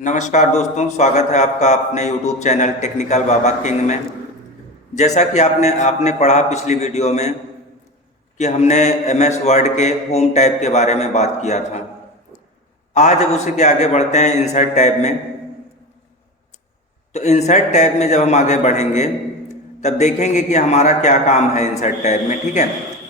नमस्कार दोस्तों, स्वागत है आपका अपने YouTube चैनल टेक्निकल बाबा किंग में। जैसा कि आपने आपने पढ़ा पिछली वीडियो में कि हमने MS वर्ड के होम टैब के बारे में बात किया था। आज अब उसी के आगे बढ़ते हैं इंसर्ट टैब में। तो इंसर्ट टैब में जब हम आगे बढ़ेंगे तब देखेंगे कि हमारा क्या काम है इंसर्ट टैब में। ठीक है,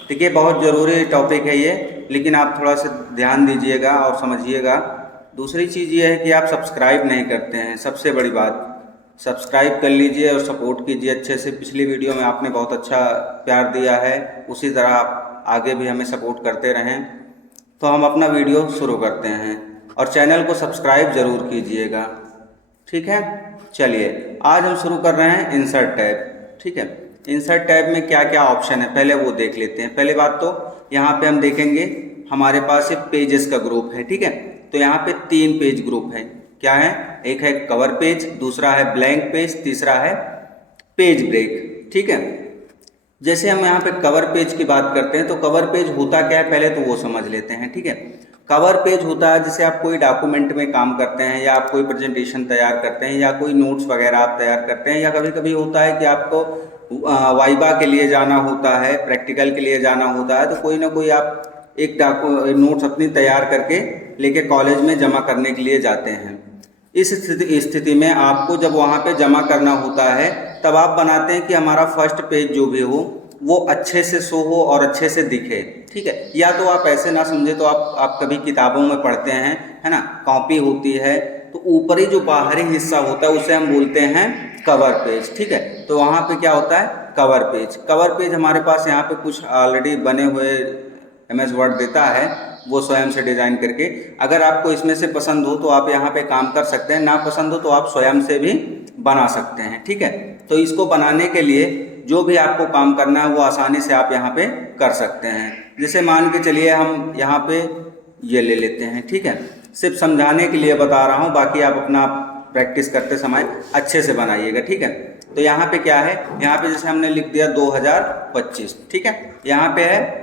देखिए बहुत ज़रूरी टॉपिक है ये, लेकिन आप थोड़ा सा ध्यान दीजिएगा और समझिएगा। दूसरी चीज़ ये है कि आप सब्सक्राइब नहीं करते हैं, सबसे बड़ी बात। सब्सक्राइब कर लीजिए और सपोर्ट कीजिए अच्छे से। पिछली वीडियो में आपने बहुत अच्छा प्यार दिया है, उसी तरह आप आगे भी हमें सपोर्ट करते रहें। तो हम अपना वीडियो शुरू करते हैं और चैनल को सब्सक्राइब ज़रूर कीजिएगा। ठीक है, चलिए आज हम शुरू कर रहे हैं इंसर्ट टैब। ठीक है, इंसर्ट टैब में क्या क्या ऑप्शन है पहले वो देख लेते हैं। पहले बात तो यहाँ पे हम देखेंगे हमारे पास एक पेजेस का ग्रुप है। ठीक है, तो यहाँ पे 3 पेज ग्रुप है। क्या है? एक है कवर पेज, दूसरा है ब्लैंक पेज, तीसरा है पेज ब्रेक। ठीक है, जैसे हम यहाँ पे कवर पेज की बात करते हैं तो कवर पेज होता क्या है पहले तो वो समझ लेते हैं। ठीक है, कवर पेज होता है जैसे आप कोई डॉक्यूमेंट में काम करते हैं या आप कोई प्रेजेंटेशन तैयार करते हैं या कोई नोट्स वगैरह आप तैयार करते हैं, या कभी कभी होता है कि आपको वाइवा के लिए जाना होता है, प्रैक्टिकल के लिए जाना होता है, तो कोई ना कोई आप एक नोट्स अपनी तैयार करके लेके कॉलेज में जमा करने के लिए जाते हैं। इस स्थिति में आपको जब वहाँ पे जमा करना होता है तब आप बनाते हैं कि हमारा फर्स्ट पेज जो भी हो वो अच्छे से शो हो और अच्छे से दिखे। ठीक है, या तो आप ऐसे ना समझे तो आप कभी किताबों में पढ़ते हैं, है ना, कॉपी होती है तो ऊपरी जो बाहरी हिस्सा होता है उसे हम बोलते हैं कवर पेज। ठीक है, तो वहाँ पे क्या होता है कवर पेज। कवर पेज हमारे पास यहाँ पे कुछ ऑलरेडी बने हुए MS वर्ड देता है, वो स्वयं से डिज़ाइन करके। अगर आपको इसमें से पसंद हो तो आप यहाँ पे काम कर सकते हैं, ना पसंद हो तो आप स्वयं से भी बना सकते हैं। ठीक है, तो इसको बनाने के लिए जो भी आपको काम करना है वो आसानी से आप यहाँ पे कर सकते हैं। जैसे मान के चलिए हम यहाँ पे ये ले लेते हैं। ठीक है, सिर्फ समझाने के लिए बता रहा हूँ, बाकी आप अपना प्रैक्टिस करते समय अच्छे से बनाइएगा। ठीक है, तो यहाँ पे क्या है, यहाँ पे जैसे हमने लिख दिया 2025। ठीक है, यहाँ पे है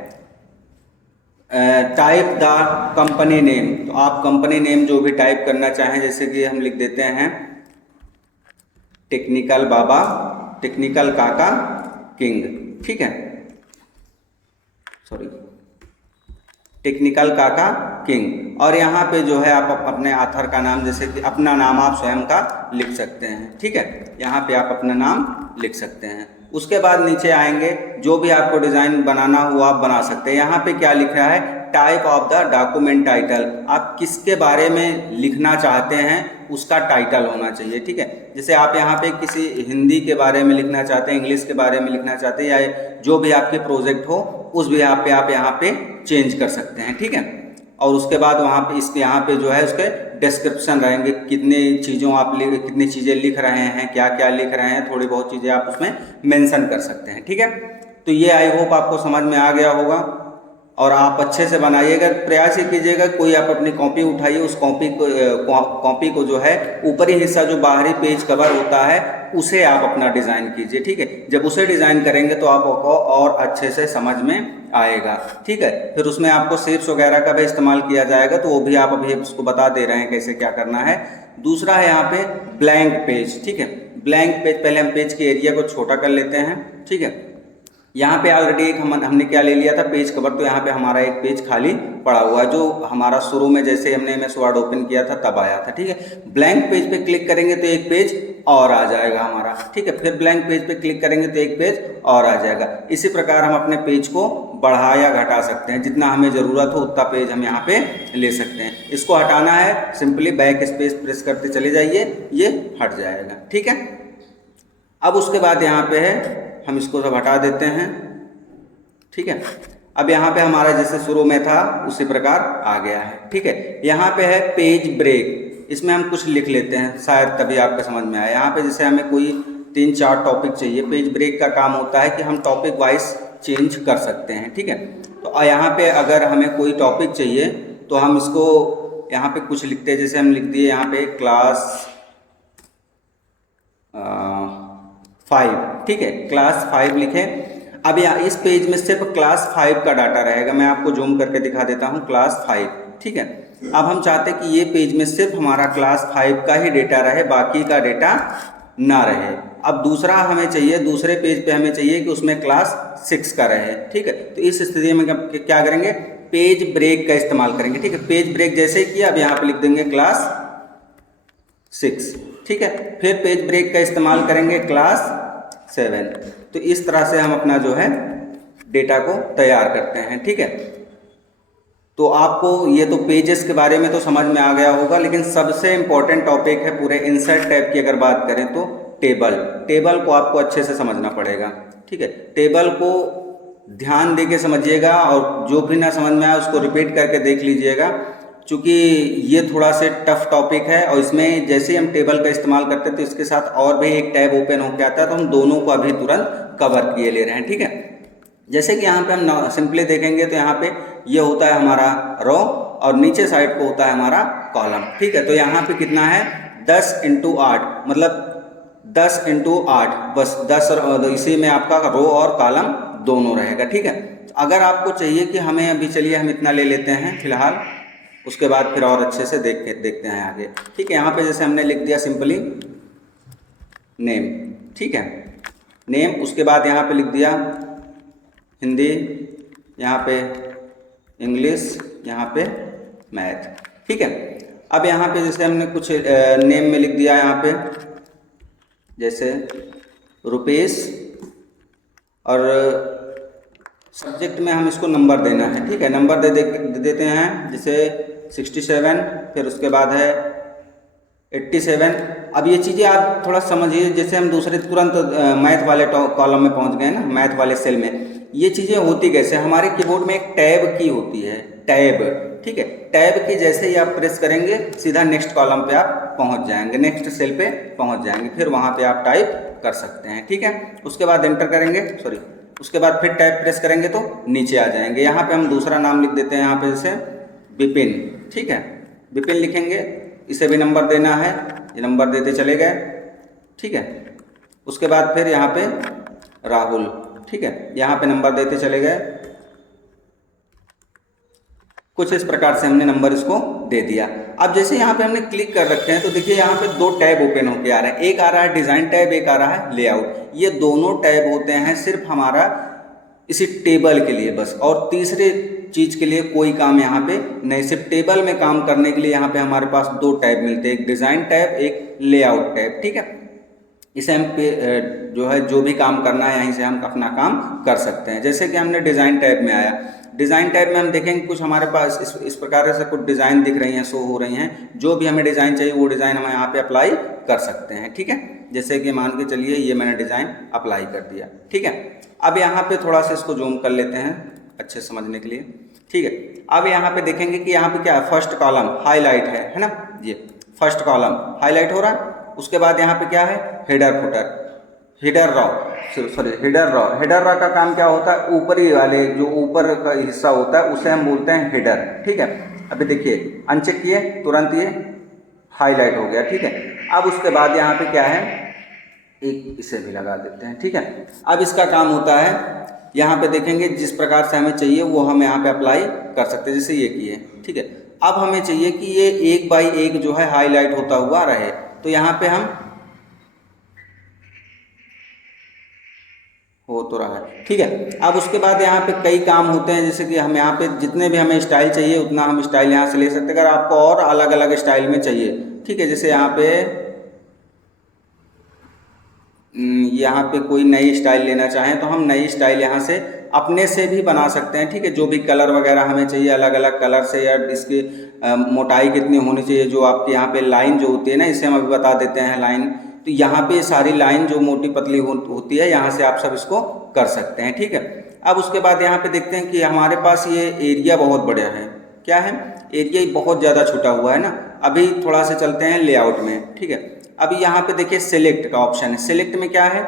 टाइप द कंपनी नेम। तो आप कंपनी नेम जो भी टाइप करना चाहें, जैसे कि हम लिख देते हैं टेक्निकल बाबा, टेक्निकल काका किंग। ठीक है, सॉरी, टेक्निकल काका किंग। और यहाँ पे जो है आप अपने ऑथर का नाम, जैसे कि अपना नाम आप स्वयं का लिख सकते हैं। ठीक है, यहाँ पे आप अपना नाम लिख सकते हैं। उसके बाद नीचे आएंगे, जो भी आपको डिज़ाइन बनाना हो आप बना सकते हैं। यहाँ पे क्या लिख रहा है, type of the document title. आप किसके बारे में लिखना चाहते हैं उसका टाइटल होना चाहिए। ठीक है, जैसे आप यहाँ पे किसी हिंदी के बारे में लिखना चाहते हैं, इंग्लिश के बारे में लिखना चाहते हैं, या जो भी आपके प्रोजेक्ट हो उस भी आप यहाँ पे चेंज कर सकते हैं। ठीक है, और उसके बाद वहाँ पे इसके यहाँ पे जो है उसके डिस्क्रिप्शन रहेंगे, कितनी चीज़ें लिख रहे हैं, क्या क्या लिख रहे हैं, थोड़ी बहुत चीज़ें आप उसमें मेंशन कर सकते हैं। ठीक है, तो ये आई होप आपको समझ में आ गया होगा और आप अच्छे से बनाइएगा। प्रयास ही कीजिएगा कोई आप अपनी कॉपी उठाइए, उस कॉपी को जो है ऊपरी हिस्सा जो बाहरी पेज कवर होता है उसे आप अपना डिज़ाइन कीजिए। ठीक है, जब उसे डिज़ाइन करेंगे तो आपको और अच्छे से समझ में आएगा। ठीक है, फिर उसमें आपको शेप्स वगैरह का भी इस्तेमाल किया जाएगा, तो वो भी आप अभी उसको बता दे रहे हैं कैसे क्या करना है। दूसरा है यहाँ पे ब्लैंक पेज। ठीक है, ब्लैंक पेज, पहले हम पेज के एरिया को छोटा कर लेते हैं। ठीक है, यहाँ पे ऑलरेडी एक हमने क्या ले लिया था, पेज कवर। तो यहाँ पे हमारा एक पेज खाली पड़ा हुआ है जो हमारा शुरू में जैसे हमने MS वर्ड ओपन किया था तब आया था। ठीक है, ब्लैंक पेज पे क्लिक करेंगे तो एक पेज और आ जाएगा हमारा। ठीक है, फिर ब्लैंक पेज पे क्लिक करेंगे तो एक पेज और आ जाएगा। इसी प्रकार हम अपने पेज को बढ़ा या घटा सकते हैं, जितना हमें ज़रूरत हो उतना पेज हम यहाँ पे ले सकते हैं। इसको हटाना है, सिंपली बैक स्पेस प्रेस करते चले जाइए, ये हट जाएगा। ठीक है, अब उसके बाद यहाँ पे है, हम इसको सब हटा देते हैं। ठीक है, अब यहाँ पे हमारा जैसे शुरू में था उसी प्रकार आ गया है। ठीक है, यहाँ पे है पेज ब्रेक। इसमें हम कुछ लिख लेते हैं, शायद तभी आपको समझ में आया। यहाँ पे जैसे हमें कोई 3-4 टॉपिक चाहिए, पेज ब्रेक का काम होता है कि हम टॉपिक वाइज चेंज कर सकते हैं। ठीक है, तो यहाँ पे अगर हमें कोई टॉपिक चाहिए तो हम इसको यहाँ पे कुछ लिखते हैं, जैसे हम लिख दिए यहाँ पे क्लास 5। ठीक है, क्लास 5 लिखें। अब यहाँ इस पेज में सिर्फ क्लास 5 का डाटा रहेगा। मैं आपको जूम करके दिखा देता हूँ, क्लास 5। ठीक है, अब हम चाहते हैं कि ये पेज में सिर्फ हमारा क्लास 5 का ही डेटा रहे, बाकी का डेटा ना रहे। अब दूसरा हमें चाहिए, दूसरे पेज पे हमें चाहिए कि उसमें क्लास 6 का रहे, ठीक है। तो इस स्थिति में क्या करेंगे, पेज ब्रेक का इस्तेमाल करेंगे, ठीक है। पेज ब्रेक जैसे ही किया, अब यहाँ पे लिख देंगे क्लास 6, ठीक है। फिर पेज ब्रेक का इस्तेमाल करेंगे क्लास 7। तो इस तरह से हम अपना जो है डेटा को तैयार करते हैं, ठीक है। तो आपको ये तो पेजेस के बारे में तो समझ में आ गया होगा, लेकिन सबसे इम्पोर्टेंट टॉपिक है पूरे इंसर्ट टैब की अगर बात करें तो टेबल को आपको अच्छे से समझना पड़ेगा, ठीक है। टेबल को ध्यान दे के समझिएगा और जो भी ना समझ में आए उसको रिपीट करके देख लीजिएगा, क्योंकि ये थोड़ा से टफ टॉपिक है। और इसमें जैसे ही हम टेबल का इस्तेमाल करते हैं तो इसके साथ और भी एक टैब ओपन होकर आता है, तो हम दोनों को अभी तुरंत कवर किए ले रहे हैं, ठीक है। जैसे कि यहाँ पे हम सिंपली देखेंगे तो यहाँ पे ये होता है हमारा रो और नीचे साइड को होता है हमारा कॉलम, ठीक है। तो यहाँ पे कितना है 10 × 8, मतलब 10 × 8, बस 10, और इसी में आपका रो और कॉलम दोनों रहेगा, ठीक है। अगर आपको चाहिए कि हमें अभी, चलिए हम इतना ले लेते हैं फिलहाल, उसके बाद फिर और अच्छे से देखते हैं आगे, ठीक है। यहाँ पे जैसे हमने लिख दिया सिंपली नेम, ठीक है, नेम। उसके बाद यहाँ पे लिख दिया हिंदी, यहाँ पे इंग्लिश, यहाँ पे मैथ, ठीक है। अब यहाँ पे जैसे हमने कुछ नेम में लिख दिया, यहाँ पे जैसे रुपेश, और सब्जेक्ट में हम इसको नंबर देना है, ठीक है। नंबर दे देते हैं, जैसे 67, फिर उसके बाद है 87। अब ये चीज़ें आप थोड़ा समझिए, जैसे हम दूसरे तुरंत मैथ वाले कॉलम में पहुंच गए ना, मैथ वाले सेल में। ये चीज़ें होती कैसे, हमारे कीबोर्ड में एक टैब की होती है, टैब, ठीक है। टैब की जैसे ही आप प्रेस करेंगे सीधा नेक्स्ट कॉलम पे आप पहुंच जाएंगे, नेक्स्ट सेल पे पहुंच जाएंगे, फिर वहां पे आप टाइप कर सकते हैं, ठीक है। उसके बाद एंटर करेंगे, सॉरी, उसके बाद फिर टैब प्रेस करेंगे तो नीचे आ जाएंगे। यहाँ पे हम दूसरा नाम लिख देते हैं, यहाँ पे जैसे विपिन, ठीक है, विपिन लिखेंगे। इसे भी नंबर देना है, ये नंबर देते चले गए, ठीक है। उसके बाद फिर यहाँ पे राहुल, ठीक है, यहाँ पे नंबर देते चले गए। कुछ इस प्रकार से हमने नंबर इसको दे दिया। अब जैसे यहाँ पे हमने क्लिक कर रखे हैं तो देखिए यहाँ पे दो टैब ओपन होके आ रहे हैं, एक आ रहा है डिज़ाइन टैब, एक आ रहा है लेआउट। ये दोनों टैब होते हैं सिर्फ हमारा इसी टेबल के लिए बस, और तीसरे चीज़ के लिए कोई काम यहाँ पे नहीं। सिर्फ टेबल में काम करने के लिए यहाँ पे हमारे पास दो टैब मिलते हैं, एक डिज़ाइन टैब, एक लेआउट टैब, ठीक है। इसे हम जो है जो भी काम करना है यहीं से हम अपना काम कर सकते हैं। जैसे कि हमने डिज़ाइन टैब में आया, डिज़ाइन टैब में हम देखेंगे कुछ हमारे पास इस प्रकार से कुछ डिज़ाइन दिख रही हैं, शो हो रही हैं। जो भी हमें डिज़ाइन चाहिए वो डिज़ाइन हम यहाँ पे अप्लाई कर सकते हैं, ठीक है। जैसे कि मान के चलिए ये मैंने डिज़ाइन अप्लाई कर दिया, ठीक है। अब यहाँ पे थोड़ा सा इसको जूम कर लेते हैं अच्छे समझने के लिए, ठीक है। अब यहाँ पे देखेंगे कि यहाँ पे क्या है, फर्स्ट कॉलम हाईलाइट है ना, ये फर्स्ट कॉलम हाईलाइट हो रहा है। उसके बाद यहाँ पे क्या है, header footer, header raw, sorry header raw. Header raw का काम क्या होता है, ऊपरी वाले जो ऊपर का हिस्सा होता है उसे हम बोलते हैं हेडर, ठीक है। अभी देखिए अनचेक किए तुरंत ये हाईलाइट हो गया, ठीक है। अब उसके बाद यहाँ पे क्या है, एक इसे भी लगा देते हैं, ठीक है। अब इसका काम होता है, यहाँ पे देखेंगे जिस प्रकार से हमें चाहिए वो हम यहाँ पे अप्लाई कर सकते हैं, जैसे ये किए, ठीक है। अब हमें चाहिए कि ये 1 बाई 1 जो है हाईलाइट होता हुआ रहे, तो यहाँ पे हम हो तो रहा है, ठीक है। अब उसके बाद यहाँ पे कई काम होते हैं, जैसे कि हम यहाँ पे जितने भी हमें स्टाइल चाहिए उतना हम स्टाइल यहाँ से ले सकते हैं, अगर आपको और अलग अलग स्टाइल में चाहिए, ठीक है। जैसे यहाँ पे कोई नई स्टाइल लेना चाहें तो हम नई स्टाइल यहाँ से अपने से भी बना सकते हैं, ठीक है। जो भी कलर वगैरह हमें चाहिए अलग अलग कलर से, या इसकी मोटाई कितनी होनी चाहिए, जो आपके यहाँ पे लाइन जो होती है ना, इसे हम अभी बता देते हैं लाइन। तो यहाँ पे सारी लाइन जो मोटी पतली होती है यहाँ से आप सब इसको कर सकते हैं, ठीक है। अब उसके बाद यहाँ पे देखते हैं कि हमारे पास ये एरिया बहुत बड़ा है, क्या है, एरिया बहुत ज़्यादा छूटा हुआ है ना। अभी थोड़ा सा चलते हैं लेआउट में, ठीक है। अभी यहाँ पे देखिए सेलेक्ट का ऑप्शन है, सेलेक्ट में क्या है,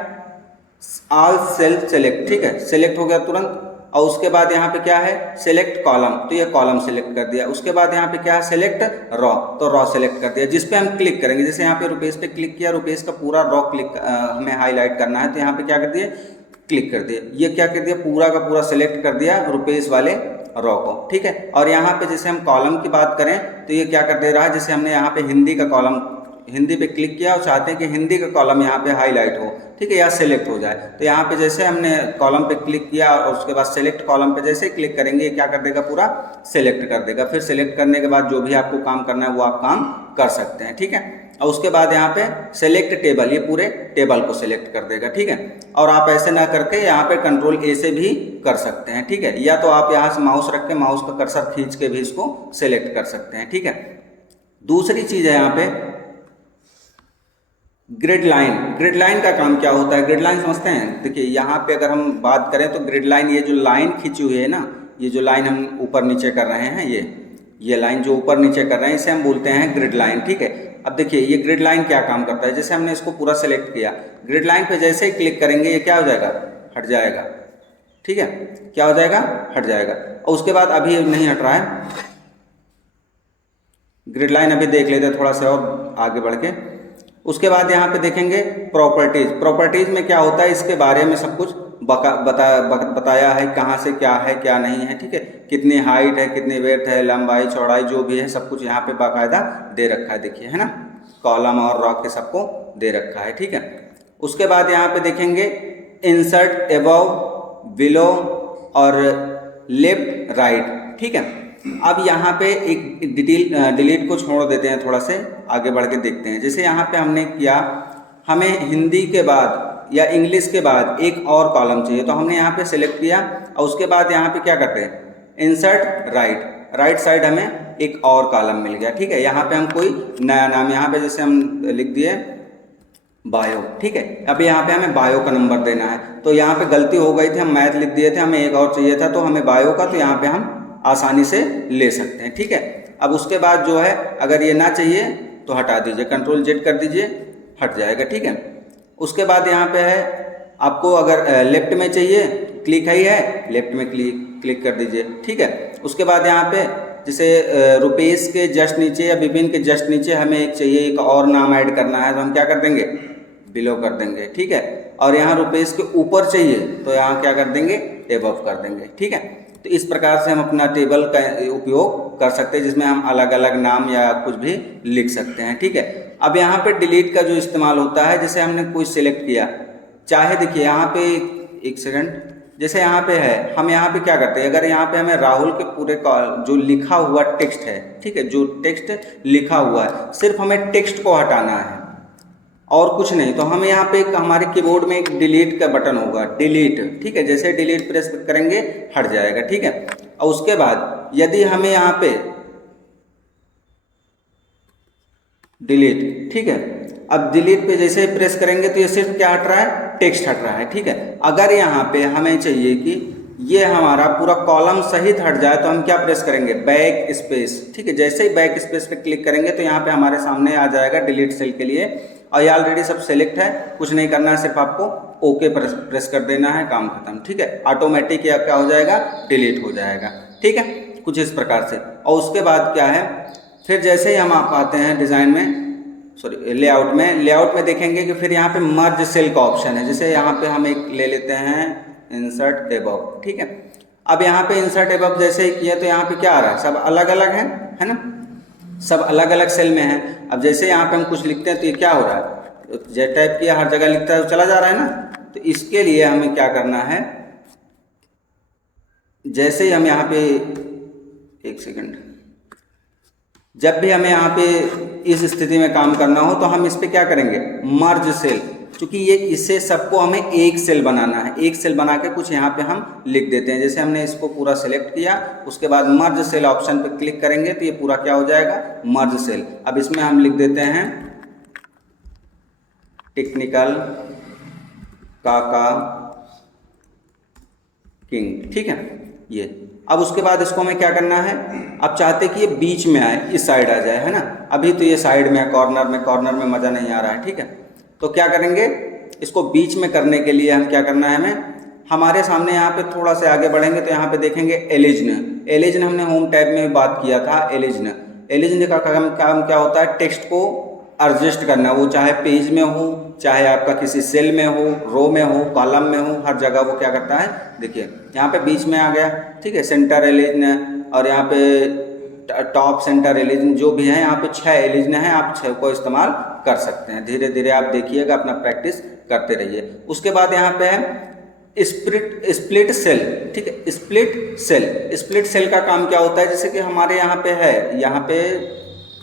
ऑल सेल सेलेक्ट, ठीक है, सेलेक्ट हो गया तुरंत। और उसके बाद यहाँ पे क्या है, सेलेक्ट कॉलम, तो ये कॉलम सेलेक्ट कर दिया। उसके बाद यहाँ पे क्या है, सेलेक्ट रॉ, तो रॉ सेलेक्ट कर दिया। जिस पे हम क्लिक करेंगे, जैसे यहाँ पे रुपेश पे क्लिक किया, रुपेश का पूरा रॉ क्लिक हमें हाईलाइट करना है, तो यहाँ पे क्या कर दिए, क्लिक कर दिया। ये क्या कर दिया, पूरा का पूरा सेलेक्ट कर दिया रुपेश वाले रॉ को, ठीक है। और यहाँ पे जैसे हम कॉलम की बात करें तो ये क्या कर दे रहा है, जैसे हमने यहाँ पे हिंदी का कॉलम, हिंदी पे क्लिक किया और चाहते हैं कि हिंदी का कॉलम यहाँ पे हाईलाइट हो, ठीक है, या सेलेक्ट हो जाए, तो यहाँ पे जैसे हमने कॉलम पे क्लिक किया और उसके बाद सेलेक्ट कॉलम पे जैसे क्लिक करेंगे ये क्या कर देगा, पूरा सेलेक्ट कर देगा। फिर सेलेक्ट करने के बाद जो भी आपको काम करना है वो आप काम कर सकते हैं, ठीक है। और उसके बाद यहाँ पे सेलेक्ट टेबल, ये पूरे टेबल को सेलेक्ट कर देगा, ठीक है। और आप ऐसे ना करके यहाँ पे कंट्रोल ए से भी कर सकते हैं, ठीक है, या तो आप यहाँ से माउस रख के माउस का कर्सर खींच के भी इसको सेलेक्ट कर सकते हैं, ठीक है। दूसरी चीज़ है यहाँ पे ग्रिड लाइन। ग्रिड लाइन का काम क्या होता है, ग्रिड लाइन समझते हैं। देखिए यहाँ पे अगर हम बात करें तो ग्रिड लाइन, ये जो लाइन खींची हुई है ना, ये जो लाइन हम ऊपर नीचे कर रहे हैं, ये लाइन जो ऊपर नीचे कर रहे हैं इसे हम बोलते हैं ग्रिड लाइन, ठीक है। अब देखिए ये ग्रिड लाइन क्या काम करता है, जैसे हमने इसको पूरा सेलेक्ट किया, ग्रिड लाइन पे जैसे ही क्लिक करेंगे ये क्या हो जाएगा, हट जाएगा, ठीक है, क्या हो जाएगा, हट जाएगा। और उसके बाद अभी नहीं हट रहा है ग्रिड लाइन, अभी देख लेते हैं थोड़ा सा और आगे बढ़ के। उसके बाद यहाँ पे देखेंगे प्रॉपर्टीज। प्रॉपर्टीज में क्या होता है, इसके बारे में सब कुछ बताया है, कहाँ से क्या है क्या नहीं है, ठीक है, कितनी हाइट है, कितनी वेट है, लंबाई चौड़ाई जो भी है सब कुछ यहाँ पे बाकायदा दे रखा है, देखिए है ना, कॉलम और रॉ के सबको दे रखा है, ठीक है। उसके बाद यहाँ पे देखेंगे इंसर्ट एबव, बिलो और लेफ्ट राइट, ठीक है। अब यहाँ पे एक डिलीट को छोड़ देते हैं, थोड़ा से आगे बढ़ के देखते हैं। जैसे यहाँ पे हमने किया, हमें हिंदी के बाद या इंग्लिश के बाद एक और कॉलम चाहिए, तो हमने यहाँ पे सेलेक्ट किया और उसके बाद यहाँ पे क्या करते हैं, इंसर्ट राइट, राइट साइड हमें एक और कॉलम मिल गया, ठीक है। यहाँ पे हम कोई नया नाम, यहाँ पे जैसे हम लिख दिए बायो, ठीक है। अभी यहाँ पे हमें बायो का नंबर देना है, तो यहाँ पे गलती हो गई थी, हम मैथ लिख दिए थे, हमें एक और चाहिए था, तो हमें बायो का, तो यहाँ पे हम आसानी से ले सकते हैं, ठीक है। अब उसके बाद जो है अगर ये ना चाहिए तो हटा दीजिए, कंट्रोल जेड कर दीजिए, हट जाएगा, ठीक है। उसके बाद यहाँ पे है आपको अगर लेफ्ट में चाहिए, क्लिक है लेफ्ट में क्लिक कर दीजिए, ठीक है। उसके बाद यहाँ पे जैसे रुपीस के जस्ट नीचे या विपिन के जस्ट नीचे हमें एक चाहिए, एक और नाम ऐड करना है, तो हम क्या कर देंगे, बिलो कर देंगे, ठीक है। और यहाँ रुपीस के ऊपर चाहिए तो यहाँ क्या कर देंगे, एबव कर देंगे, ठीक है। तो इस प्रकार से हम अपना टेबल का उपयोग कर सकते हैं, जिसमें हम अलग अलग नाम या कुछ भी लिख सकते हैं, ठीक है। अब यहाँ पे डिलीट का जो इस्तेमाल होता है, जैसे हमने कोई सिलेक्ट किया, चाहे देखिए यहाँ पे एक सेकंड, जैसे यहाँ पे है, हम यहाँ पे क्या करते हैं, अगर यहाँ पे हमें राहुल के पूरे जो लिखा हुआ टेक्स्ट है, ठीक है, जो टेक्स्ट लिखा हुआ है, सिर्फ हमें टेक्स्ट को हटाना है और कुछ नहीं, तो हमें यहाँ पे हमारे कीबोर्ड में एक डिलीट का बटन होगा, डिलीट, ठीक है, जैसे डिलीट प्रेस करेंगे हट जाएगा, ठीक है। और उसके बाद यदि हमें यहाँ पे डिलीट, ठीक है, अब डिलीट पे जैसे प्रेस करेंगे तो ये सिर्फ क्या हट रहा है, टेक्स्ट हट रहा है, ठीक है। अगर यहाँ पे हमें चाहिए कि ये हमारा पूरा कॉलम सहित हट जाए तो हम क्या प्रेस करेंगे, बैक स्पेस, ठीक है। जैसे ही बैक स्पेस पे क्लिक करेंगे तो यहाँ पे हमारे सामने आ जाएगा डिलीट सेल के लिए, और ये ऑलरेडी सब सेलेक्ट है, कुछ नहीं करना है, सिर्फ आपको ओके प्रेस कर देना है, काम खत्म, ठीक है। ऑटोमेटिक क्या हो जाएगा, डिलीट हो जाएगा, ठीक है, कुछ इस प्रकार से। और उसके बाद क्या है, फिर जैसे ही हम आप आते हैं डिज़ाइन में, सॉरी लेआउट में देखेंगे कि फिर यहाँ पे मर्ज सेल का ऑप्शन है। जैसे यहाँ पे हम एक ले लेते हैं इंसर्ट एबव, ठीक है। अब यहाँ पे इंसर्ट एबव जैसे ही किया तो यहाँ पे क्या आ रहा है, सब अलग अलग है ना, सब अलग अलग सेल में है। अब जैसे यहाँ पे हम कुछ लिखते हैं तो ये क्या हो रहा है, जेड टाइप किया, हर जगह लिखता है तो चला जा रहा है ना। तो इसके लिए हमें क्या करना है, जैसे ही हम यहाँ पे एक सेकंड, जब भी हमें यहाँ पे इस स्थिति में काम करना हो तो हम इस पे क्या करेंगे, मर्ज सेल, क्योंकि ये इससे सबको हमें एक सेल बनाना है, एक सेल बना के कुछ यहाँ पे हम लिख देते हैं। जैसे हमने इसको पूरा सेलेक्ट किया, उसके बाद मर्ज सेल ऑप्शन पे क्लिक करेंगे तो ये पूरा क्या हो जाएगा, मर्ज सेल। अब इसमें हम लिख देते हैं टेक्निकल काका किंग, ठीक है ये। अब उसके बाद इसको हमें क्या करना है, अब चाहते कि ये बीच में आए, इस साइड आ जाए, है ना। अभी तो ये साइड में है, कॉर्नर में मज़ा नहीं आ रहा है, ठीक है। तो क्या करेंगे, इसको बीच में करने के लिए हम क्या करना है, हमें हमारे सामने यहाँ पे थोड़ा सा आगे बढ़ेंगे तो यहाँ पे देखेंगे एलिजन हमने होम टैब में भी बात किया था। एलिजन का काम क्या होता है, टेक्स्ट को एडजस्ट करना, वो चाहे पेज में हो, चाहे आपका किसी सेल में हो, रो में हो, कॉलम में हो, हर जगह वो क्या करता है, देखिए यहाँ पे बीच में आ गया, ठीक है, सेंटर एलिजन, और यहाँ पे टॉप सेंटर एलिजन जो भी है, यहाँ पे 6 एलिजन है, आप 6 को इस्तेमाल कर सकते हैं। धीरे धीरे आप देखिएगा, अपना प्रैक्टिस करते रहिए। उसके बाद यहाँ पे है स्प्लिट सेल, ठीक है, स्प्लिट सेल का काम क्या होता है, जैसे कि हमारे यहाँ पे है, यहाँ पे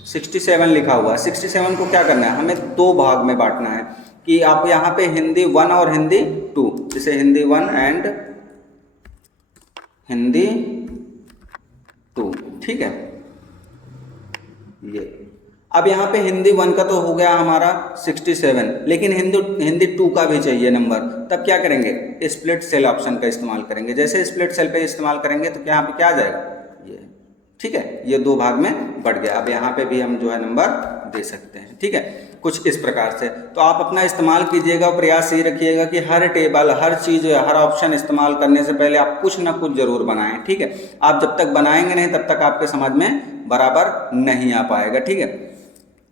67 लिखा हुआ है, 67 को क्या करना है, हमें 2 भाग में बांटना है कि आप यहाँ पे हिंदी 1 और हिंदी 2, जैसे हिंदी 1 एंड हिंदी 2, ठीक है। ये अब यहाँ पे हिंदी 1 का तो हो गया हमारा 67, लेकिन हिंदी 2 का भी चाहिए नंबर, तब क्या करेंगे, स्प्लिट सेल ऑप्शन का इस्तेमाल करेंगे। जैसे स्प्लिट सेल पे इस्तेमाल करेंगे तो यहाँ पे क्या आ जाएगा, ये, ठीक है, ये 2 भाग में बढ़ गया। अब यहाँ पे भी हम जो है नंबर दे सकते हैं, ठीक है, कुछ इस प्रकार से। तो आप अपना इस्तेमाल कीजिएगा, प्रयास ये रखिएगा कि हर टेबल, हर चीज़, हर ऑप्शन इस्तेमाल करने से पहले आप कुछ ना कुछ जरूर बनाएं, ठीक है। आप जब तक बनाएंगे नहीं तब तक आपके समझ में बराबर नहीं आ पाएगा, ठीक है।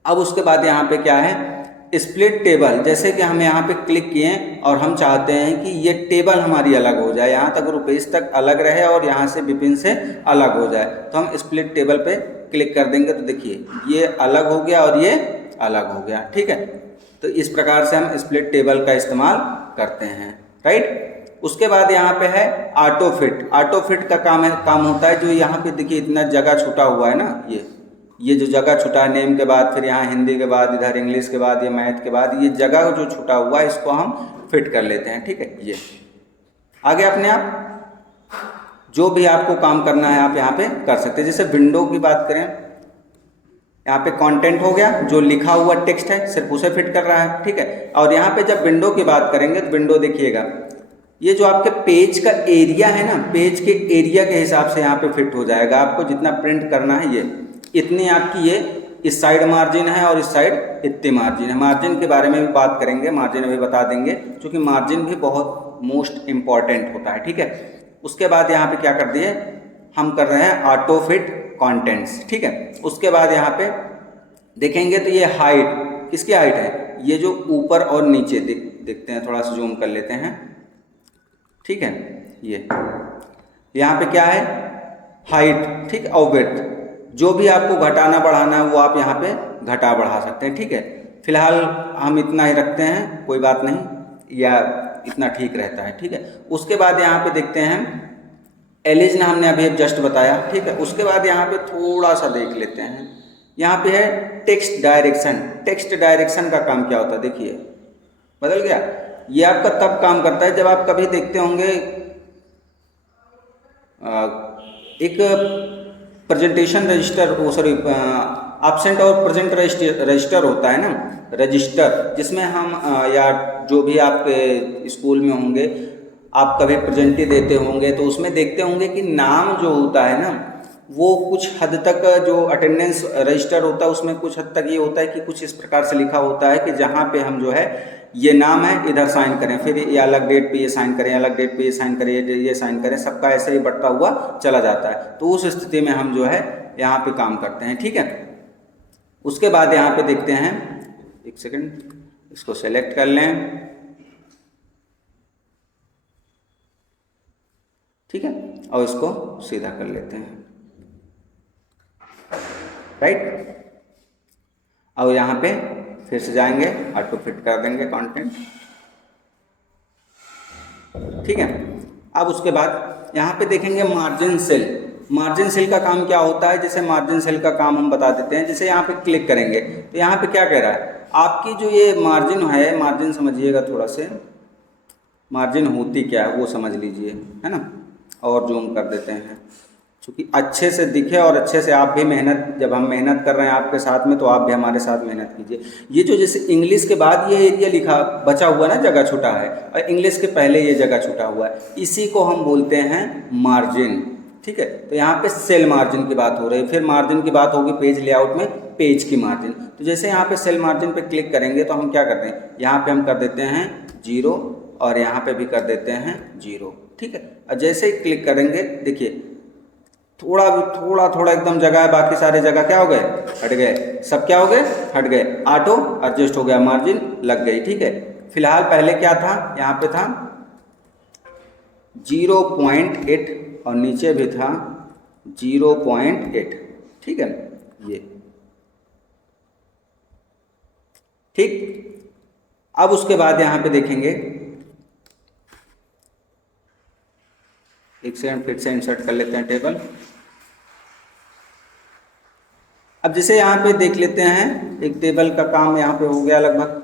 अब उसके बाद यहाँ पे क्या है, स्प्लिट टेबल, जैसे कि हम यहाँ पे क्लिक किए और हम चाहते हैं कि ये टेबल हमारी अलग हो जाए, यहाँ तक रुपीस तक अलग रहे और यहाँ से विपिन से अलग हो जाए, तो हम स्प्लिट टेबल पे क्लिक कर देंगे तो देखिए ये अलग हो गया और ये अलग हो गया, ठीक है। तो इस प्रकार से हम स्प्लिट टेबल का इस्तेमाल करते हैं, राइट। उसके बाद यहाँ पे है ऑटो फिट का काम होता है, जो यहाँ पे देखिए इतना जगह छूटा हुआ है ना, ये जो जगह छुटा है नेम के बाद, फिर यहाँ हिंदी के बाद, इधर इंग्लिश के बाद, ये मैथ के बाद, ये जगह जो छुटा हुआ है इसको हम फिट कर लेते हैं, ठीक है। ये आगे अपने आप जो भी आपको काम करना है आप यहाँ पे कर सकते हैं। जैसे विंडो की बात करें, यहाँ पे कंटेंट हो गया, जो लिखा हुआ टेक्स्ट है सिर्फ उसे फिट कर रहा है, ठीक है। और यहाँ पे जब विंडो की बात करेंगे तो विंडो देखिएगा, ये जो आपके पेज का एरिया है ना, पेज के एरिया के हिसाब से यहाँ पे फिट हो जाएगा। आपको जितना प्रिंट करना है, ये इतनी आपकी ये इस साइड मार्जिन है और इस साइड इतनी मार्जिन है। मार्जिन के बारे में भी बात करेंगे, मार्जिन अभी बता देंगे, क्योंकि मार्जिन भी बहुत मोस्ट इम्पॉर्टेंट होता है, ठीक है। उसके बाद यहाँ पे क्या कर दिए, हम कर रहे हैं ऑटो फिट कंटेंट्स, ठीक है। उसके बाद यहाँ पे देखेंगे तो ये हाइट, किसकी हाइट है, ये जो ऊपर और नीचे देखते हैं, थोड़ा सा जूम कर लेते हैं, ठीक है। ये यहाँ पे क्या है, हाइट, ठीक, और विड्थ, जो भी आपको घटाना बढ़ाना है वो आप यहाँ पे घटा बढ़ा सकते हैं, ठीक है। फिलहाल हम इतना ही रखते हैं, कोई बात नहीं, या इतना ठीक रहता है, ठीक है। उसके बाद यहाँ पे देखते हैं एलिजन, हमने अभी जस्ट बताया, ठीक है। उसके बाद यहाँ पे थोड़ा सा देख लेते हैं, यहाँ पे है टेक्स्ट डायरेक्शन का काम क्या होता है, देखिए बदल गया। ये आपका तब काम करता है जब आप कभी देखते होंगे एक प्रेजेंटेशन रजिस्टर, एब्सेंट और प्रेजेंट रजिस्टर होता है ना, रजिस्टर, जिसमें हम या जो भी आपके स्कूल में होंगे, आप कभी प्रेजेंटी देते होंगे तो उसमें देखते होंगे कि नाम जो होता है ना, वो कुछ हद तक जो अटेंडेंस रजिस्टर होता है उसमें कुछ हद तक ये होता है कि कुछ इस प्रकार से लिखा होता है कि जहाँ पे हम जो है ये नाम है इधर साइन करें, फिर ये अलग डेट पे ये साइन करें, अलग डेट पे ये साइन करें, ये साइन करें, सबका ऐसे ही बढ़ता हुआ चला जाता है। तो उस स्थिति में हम जो है यहाँ पे काम करते हैं, ठीक है। उसके बाद यहाँ पे देखते हैं, एक सेकंड, इसको सेलेक्ट कर लें, ठीक है, और इसको सीधा कर लेते हैं, राइट। और यहाँ पे फिर से जाएंगे, ऑटो फिट कर देंगे कंटेंट, ठीक है। अब उसके बाद यहाँ पे देखेंगे मार्जिन सेल का काम क्या होता है। जैसे मार्जिन सेल का काम हम बता देते हैं, जैसे यहाँ पे क्लिक करेंगे तो यहाँ पे क्या कह रहा है, आपकी जो ये मार्जिन है, मार्जिन समझिएगा थोड़ा से, मार्जिन होती क्या है वो समझ लीजिए, है ना। और जूम कर देते हैं क्योंकि अच्छे से दिखे और अच्छे से आप भी मेहनत, जब हम मेहनत कर रहे हैं आपके साथ में तो आप भी हमारे साथ मेहनत कीजिए। ये जो जैसे इंग्लिश के बाद ये एरिया लिखा बचा हुआ ना, जगह छूटा है, और इंग्लिश के पहले ये जगह छूटा हुआ है, इसी को हम बोलते हैं मार्जिन, ठीक है। तो यहाँ पे सेल मार्जिन की बात हो रही है, फिर मार्जिन की बात होगी पेज लेआउट में पेज की मार्जिन। तो जैसे यहाँ पे सेल मार्जिन पे क्लिक करेंगे तो हम क्या करते हैं, यहाँ पे हम कर देते हैं 0 और यहाँ पे भी कर देते हैं 0, ठीक है। और जैसे ही क्लिक करेंगे देखिए थोड़ा थोड़ा एकदम जगह है, बाकी सारे जगह क्या हो गए, हट गए, सब क्या हो गए, हट गए, ऑटो एडजस्ट हो गया, मार्जिन लग गई। ठीक है, फिलहाल पहले क्या था, यहाँ पे था 0.8 और नीचे भी था 0.8। ठीक है, ये ठीक। अब उसके बाद यहाँ पे देखेंगे, एक सेकंड फिर से इंसर्ट कर लेते हैं टेबल। अब जैसे यहाँ पे देख लेते हैं, एक टेबल का काम यहाँ पे हो गया लगभग।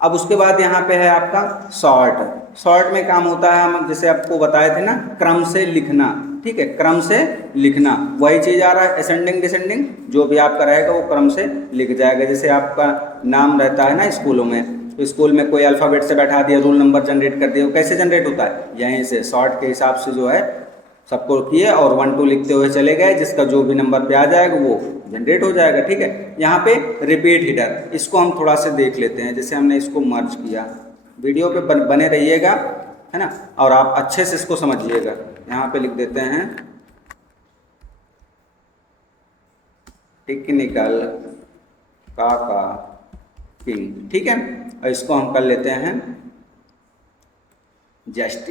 अब उसके बाद यहाँ पे है आपका सॉर्ट। सॉर्ट में काम होता है, हम जैसे आपको बताए थे ना, क्रम से लिखना। ठीक है, क्रम से लिखना, वही चीज़ आ रहा है, असेंडिंग डिसेंडिंग जो भी आपका रहेगा वो क्रम से लिख जाएगा। जैसे आपका नाम रहता है ना स्कूलों में, तो स्कूल में कोई अल्फ़ाबेट से बैठा दिया, रोल नंबर जनरेट कर दिया, वो कैसे जनरेट होता है, यहीं से सॉर्ट के हिसाब से जो है सबको किए और 1 2 लिखते हुए चले गए, जिसका जो भी नंबर पे आ जाएगा वो जनरेट हो जाएगा। ठीक है, यहाँ पे रिपीट हिटर, इसको हम थोड़ा से देख लेते हैं। जैसे हमने इसको मर्ज किया, वीडियो पे बने रहिएगा, है ना, और आप अच्छे से इसको समझिएगा। यहाँ पे लिख देते हैं टेक्निकल काका किंग। ठीक है, और इसको हम कर लेते हैं जस्ट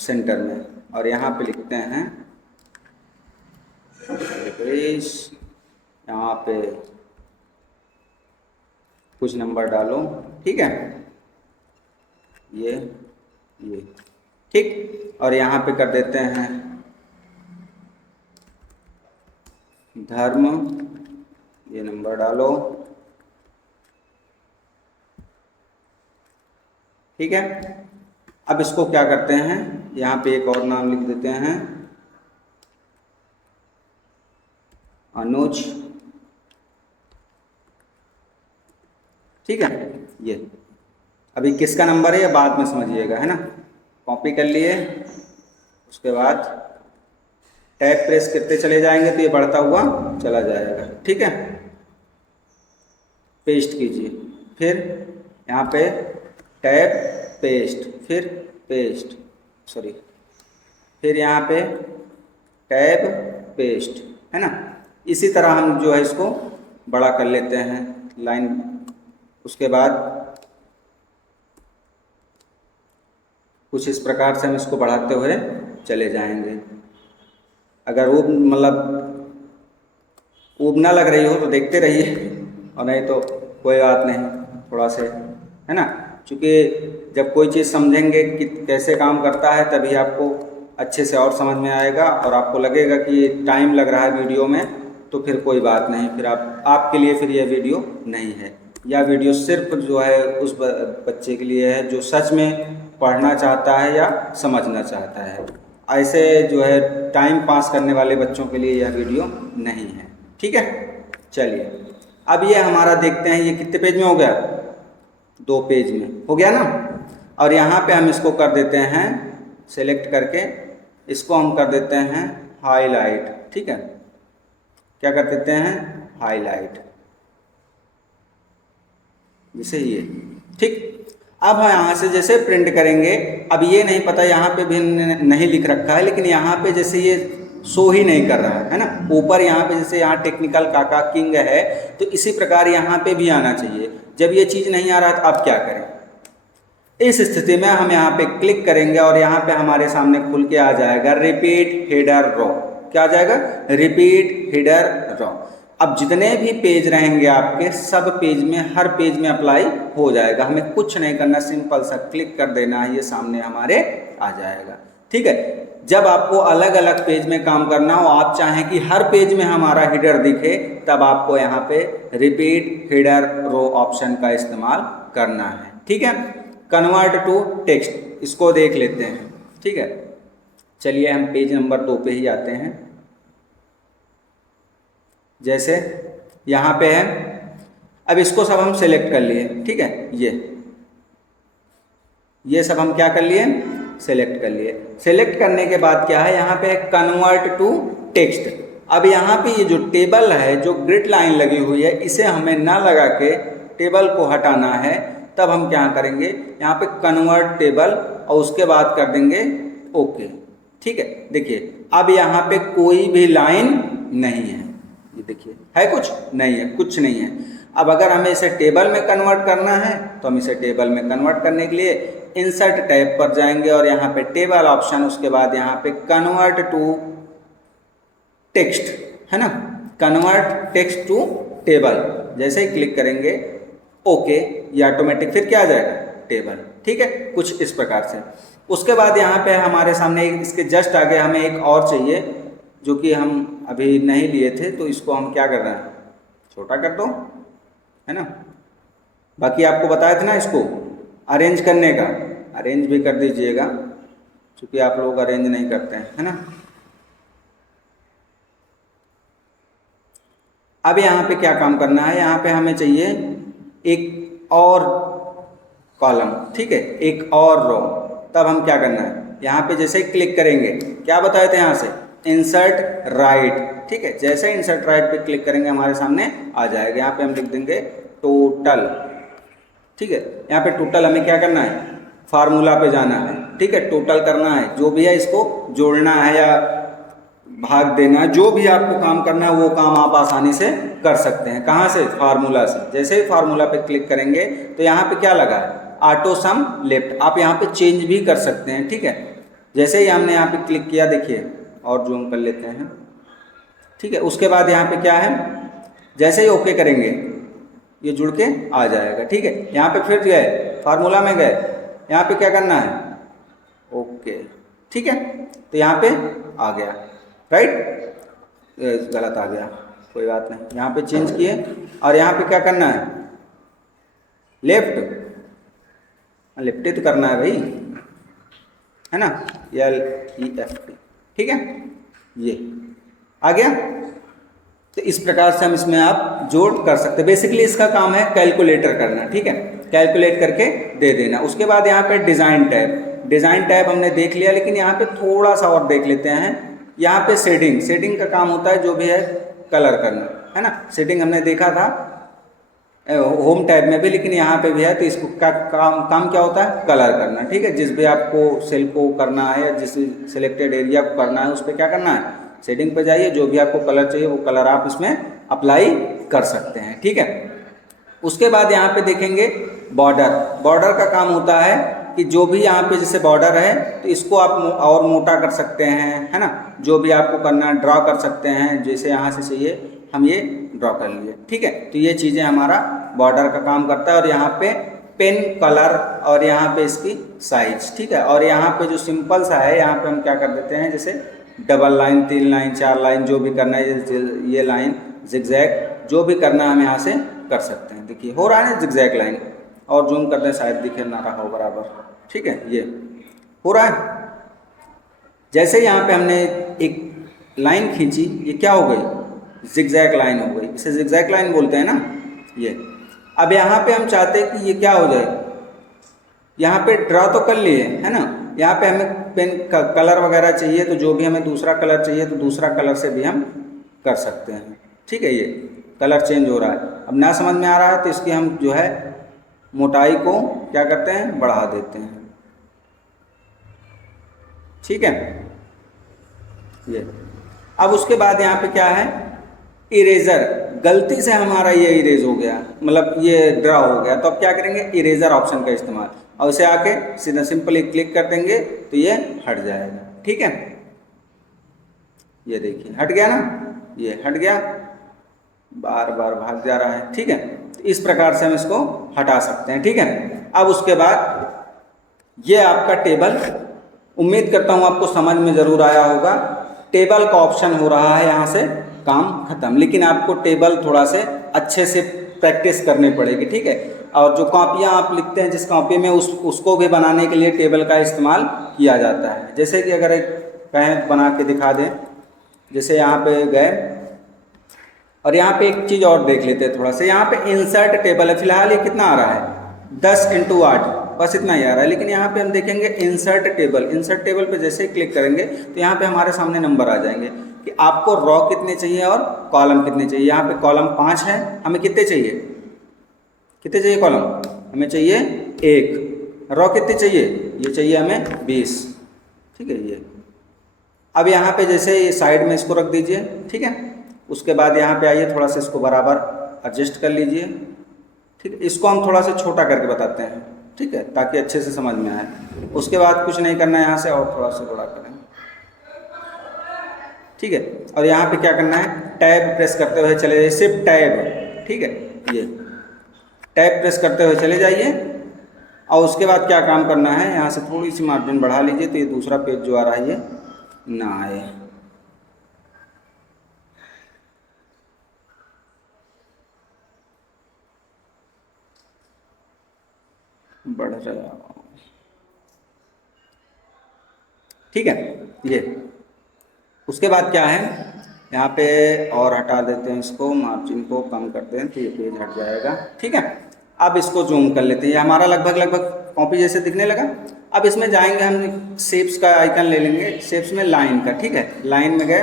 सेंटर में, और यहाँ पे लिखते हैं यहाँ पे कुछ नंबर डालो। ठीक है, ये ठीक, और यहाँ पे कर देते हैं धर्म, ये नंबर डालो। ठीक है, अब इसको क्या करते हैं, यहाँ पे एक और नाम लिख देते हैं अनुज। ठीक है, ये अभी किसका नंबर है ये बाद में समझिएगा, है ना। कॉपी कर लिए, उसके बाद टैब प्रेस करते चले जाएंगे तो ये बढ़ता हुआ चला जाएगा। ठीक है, पेस्ट कीजिए, फिर यहाँ पे टैब पेस्ट, फिर पेस्ट, सॉरी, फिर यहाँ पे टैब पेस्ट, है ना। इसी तरह हम जो है इसको बड़ा कर लेते हैं लाइन। उसके बाद कुछ इस प्रकार से हम इसको बढ़ाते हुए चले जाएंगे। अगर वो मतलब ऊब ना लग रही हो तो देखते रहिए, और नहीं तो कोई बात नहीं, थोड़ा से, है ना। क्योंकि जब कोई चीज़ समझेंगे कि कैसे काम करता है तभी आपको अच्छे से और समझ में आएगा, और आपको लगेगा कि टाइम लग रहा है वीडियो में, तो फिर कोई बात नहीं, फिर आपके लिए फिर यह वीडियो नहीं है। यह वीडियो सिर्फ जो है उस बच्चे के लिए है जो सच में पढ़ना चाहता है या समझना चाहता है। ऐसे जो है टाइम पास करने वाले बच्चों के लिए यह वीडियो नहीं है। ठीक है, चलिए अब ये हमारा देखते हैं ये कितने पेज में हो गया, 2 पेज में हो गया ना। और यहाँ पे हम इसको कर देते हैं सेलेक्ट करके, इसको हम कर देते हैं हाईलाइट। ठीक है, क्या कर देते हैं, हाईलाइट, जैसे ये। ठीक, अब हम यहाँ से जैसे प्रिंट करेंगे, अब ये नहीं पता यहाँ पे भी नहीं लिख रखा है, लेकिन यहाँ पे जैसे ये शो ही नहीं कर रहा है ना, ऊपर यहाँ पे जैसे यहाँ टेक्निकल काका किंग है, तो इसी प्रकार यहाँ पे भी आना चाहिए। जब ये चीज़ नहीं आ रहा तो आप क्या करें, इस स्थिति में हम यहाँ पे क्लिक करेंगे और यहाँ पे हमारे सामने खुल के आ जाएगा रिपीट हेडर रो। क्या आ जाएगा, रिपीट हेडर रो। अब जितने भी पेज रहेंगे आपके, सब पेज में, हर पेज में अप्लाई हो जाएगा। हमें कुछ नहीं करना, सिंपल सा क्लिक कर देना है, ये सामने हमारे आ जाएगा। ठीक है, जब आपको अलग अलग पेज में काम करना हो, आप चाहें कि हर पेज में हमारा हेडर दिखे, तब आपको यहाँ पे रिपीट हेडर रो ऑप्शन का इस्तेमाल करना है। ठीक है, कन्वर्ट टू टेक्स्ट, इसको देख लेते हैं। ठीक है, चलिए हम पेज नंबर 2 पे ही आते हैं। जैसे यहाँ पे है, अब इसको सब हम सेलेक्ट कर लिए। ठीक है, ये सब हम क्या कर लिए, सेलेक्ट कर लिए। सेलेक्ट करने के बाद क्या है, यहाँ पे कन्वर्ट टू टेक्स्ट। अब यहाँ पे ये जो टेबल है, जो ग्रिड लाइन लगी हुई है, इसे हमें ना लगा के टेबल को हटाना है। तब हम क्या करेंगे, यहाँ पे कन्वर्ट टेबल, और उसके बाद कर देंगे ओके। ठीक है। देखिए अब यहाँ पे कोई भी लाइन नहीं है, ये देखिए है कुछ नहीं है, कुछ नहीं है। अब अगर हमें इसे टेबल में कन्वर्ट करना है तो हम इसे टेबल में कन्वर्ट करने के लिए इंसर्ट टैब पर जाएंगे और यहाँ पे टेबल ऑप्शन, उसके बाद यहाँ पे कन्वर्ट टू टेक्स्ट है ना, कन्वर्ट टेक्स्ट टू टेबल, जैसे ही क्लिक करेंगे ओके, ये ऑटोमेटिक फिर क्या आ जाएगा, टेबल। ठीक है, कुछ इस प्रकार से। उसके बाद यहाँ पे हमारे सामने इसके जस्ट आगे हमें एक और चाहिए जो कि हम अभी नहीं लिए थे, तो इसको हम क्या कर रहे हैं, छोटा कर दो, है ना। बाकी आपको बताया था ना इसको अरेंज करने का, अरेंज भी कर दीजिएगा क्योंकि आप लोग अरेंज नहीं करते हैं, है ना। अब यहाँ पे क्या काम करना है, यहाँ पे हमें चाहिए एक और कॉलम, ठीक है, एक और रो। तब हम क्या करना है, यहाँ पे जैसे ही क्लिक करेंगे, क्या बताए थे यहाँ से, इंसर्ट राइट, ठीक है। जैसे ही इंसर्ट राइट पे क्लिक करेंगे हमारे सामने आ जाएगा। यहाँ पे हम लिख देंगे टोटल, ठीक है। यहाँ पे टोटल हमें क्या करना है, फार्मूला पे जाना है, ठीक है, टोटल करना है, जो भी है इसको जोड़ना है या भाग देना है, जो भी आपको काम करना है वो काम आप आसानी से कर सकते हैं। कहाँ से, फार्मूला से। जैसे ही फार्मूला पे क्लिक करेंगे तो यहाँ पे क्या लगा है, ऑटो सम लेफ्ट, आप यहाँ पे चेंज भी कर सकते हैं, ठीक है। जैसे ही हमने यहाँ पे क्लिक किया, देखिए और जूम कर लेते हैं, ठीक है। उसके बाद यहाँ पे क्या है, जैसे ही ओके करेंगे ये जुड़ के आ जाएगा, ठीक है। यहाँ पे फिर गए फार्मूला में गए, यहाँ पे क्या करना है, ओके, ठीक है। तो यहाँ पे आ गया, राइट, गलत आ गया, कोई बात नहीं। यहाँ पे चेंज किए और यहाँ पे क्या करना है, लेफ्ट, लेफ्ट ही तो करना है भाई, है ना, LEFT, ठीक है, ये आ गया। तो इस प्रकार से हम इसमें आप जोड़ कर सकते हैं। बेसिकली इसका काम है कैलकुलेटर करना, ठीक है, कैलकुलेट करके दे देना। उसके बाद यहाँ पे डिज़ाइन टैब, डिज़ाइन टैब हमने देख लिया, लेकिन यहाँ पे थोड़ा सा और देख लेते हैं। यहाँ पे शेडिंग, शेडिंग का काम होता है जो भी है कलर करना, है ना। शेडिंग हमने देखा था होम टैब में भी, लेकिन यहाँ पे भी है। तो इसको का काम क्या होता है, कलर करना, ठीक है। जिस भी आपको सेल को करना है या जिस सिलेक्टेड एरिया को करना है उस पर क्या करना है, शेडिंग पे जाइए, जो भी आपको कलर चाहिए वो कलर आप इसमें अप्लाई कर सकते हैं, ठीक है। उसके बाद यहाँ पे देखेंगे बॉर्डर, बॉर्डर का काम होता है कि जो भी यहाँ पे जैसे बॉर्डर है तो इसको आप और मोटा कर सकते हैं, है ना। जो भी आपको करना है ड्रॉ कर सकते हैं, जैसे यहाँ से चाहिए हम ये ड्रॉ कर लिए, ठीक है। तो ये चीज़ें हमारा बॉर्डर का काम करता है। और यहाँ पे पेन कलर और यहाँ पे इसकी साइज, ठीक है। और यहाँ पे जो सिंपल सा है, यहाँ पे हम क्या कर देते हैं, जैसे डबल लाइन, 3 लाइन, 4 लाइन, जो भी करना है, ये लाइन जिगजैग जो भी करना है हम यहाँ से कर सकते हैं। देखिए हो रहा है ना जिगजैग लाइन, और जूम कर दें शायद दिखे ना रहा हो बराबर, ठीक है, ये हो रहा है। जैसे यहाँ पे हमने एक लाइन खींची, ये क्या हो गई, जिगजैग लाइन हो गई, इसे जिगजैग लाइन बोलते हैं ना ये। अब यहाँ पे हम चाहते हैं कि ये क्या हो जाए, यहाँ पे ड्रा तो कर लिए, है ना। यहाँ पे हमें पेन कलर वगैरह चाहिए, तो जो भी हमें दूसरा कलर चाहिए तो दूसरा कलर से भी हम कर सकते हैं, ठीक है। ये कलर चेंज हो रहा है, अब ना समझ में आ रहा है तो इसकी हम जो है मोटाई को क्या करते हैं, बढ़ा देते हैं, ठीक है, ये। अब उसके बाद यहाँ पे क्या है, इरेजर, गलती से हमारा ये इरेज हो गया, मतलब ये ड्रा हो गया, तो अब क्या करेंगे, इरेजर ऑप्शन का इस्तेमाल, और उसे आके सीधा सिंपली क्लिक कर देंगे तो ये हट जाएगा, ठीक है। ये देखिए हट गया ना, ये हट गया, बार बार भाग जा रहा है, ठीक है। तो इस प्रकार से हम इसको हटा सकते हैं, ठीक है। अब उसके बाद ये आपका टेबल, उम्मीद करता हूँ आपको समझ में ज़रूर आया होगा। टेबल का ऑप्शन हो रहा है यहाँ से काम खत्म, लेकिन आपको टेबल थोड़ा से अच्छे से प्रैक्टिस करनी पड़ेगी, ठीक है। और जो कॉपियाँ आप लिखते हैं जिस कॉपी में, उसको भी बनाने के लिए टेबल का इस्तेमाल किया जाता है। जैसे कि अगर एक कहें बना के दिखा दें, जैसे यहाँ पे गए और यहाँ पे एक चीज़ और देख लेते हैं थोड़ा सा। यहाँ पे इंसर्ट टेबल है, फिलहाल ये कितना आ रहा है, 10x8, बस इतना ही आ रहा है। लेकिन यहाँ पे हम देखेंगे इंसर्ट टेबल, इंसर्ट टेबल पे जैसे ही क्लिक करेंगे तो यहाँ पे हमारे सामने नंबर आ जाएंगे कि आपको रॉ कितने चाहिए और कॉलम कितने चाहिए। यहाँ पे कॉलम 5 है, हमें कितने चाहिए, कितने चाहिए कॉलम, हमें चाहिए 1। रॉ कितने चाहिए, ये चाहिए हमें 20, ठीक है, ये अब यहाँ पे जैसे ये साइड में इसको रख दीजिए, ठीक है। उसके बाद यहाँ पे आइए, थोड़ा सा इसको बराबर एडजस्ट कर लीजिए, ठीक है। इसको हम थोड़ा सा छोटा करके बताते हैं, ठीक है, ताकि अच्छे से समझ में आए। उसके बाद कुछ नहीं करना है, यहाँ से और थोड़ा सा बड़ा करें, ठीक है। और यहाँ पे क्या करना है, टैब प्रेस करते हुए चले जाइए, शिफ्ट टैब, ठीक है, ये टैब प्रेस करते हुए चले जाइए। और उसके बाद क्या काम करना है, यहाँ से थोड़ी सी मार्जिन बढ़ा लीजिए, तो ये दूसरा पेज जो आ रहा है ये ना आए। बढ़ रहा, ठीक है, ये। उसके बाद क्या है, यहाँ पे और हटा देते हैं, इसको मार्जिन को कम करते हैं, तो ये पेज हट जाएगा, ठीक है। अब इसको जूम कर लेते हैं, ये हमारा लगभग लगभग कॉपी जैसे दिखने लगा। अब इसमें जाएंगे हम, शेप्स का आइकन ले लेंगे, शेप्स में लाइन का, ठीक है। लाइन में गए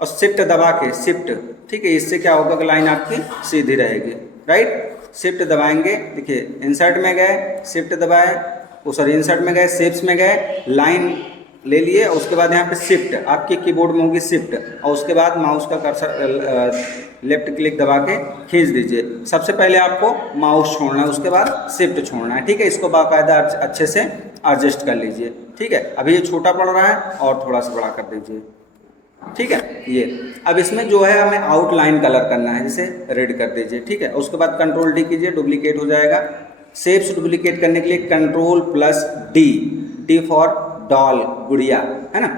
और शिफ्ट दबा के, शिफ्ट, ठीक है, इससे क्या होगा कि लाइन आपकी सीधी रहेगी, राइट। शिफ्ट दबाएंगे, देखिए इंसर्ट में गए, शिफ्ट दबाए, वो सॉरी इंसर्ट में गए, शेप्स में गए, लाइन ले लिए। और उसके बाद यहाँ पे शिफ्ट, आपके कीबोर्ड में होगी शिफ्ट, और उसके बाद माउस का कर्सर लेफ्ट क्लिक दबा के खींच दीजिए। सबसे पहले आपको माउस छोड़ना है, उसके बाद शिफ्ट छोड़ना है, ठीक है। इसको बाकायदा अच्छे से एडजस्ट कर लीजिए, ठीक है। अभी ये छोटा पड़ रहा है और थोड़ा सा बड़ा कर दीजिए, ठीक है, ये। अब इसमें जो है हमें आउटलाइन कलर करना है, जैसे रेड कर दीजिए, ठीक है। उसके बाद कंट्रोल डी कीजिए, डुप्लीकेट हो जाएगा। शेप्स डुप्लीकेट करने के लिए control plus D, D for doll, गुड़िया, है ना।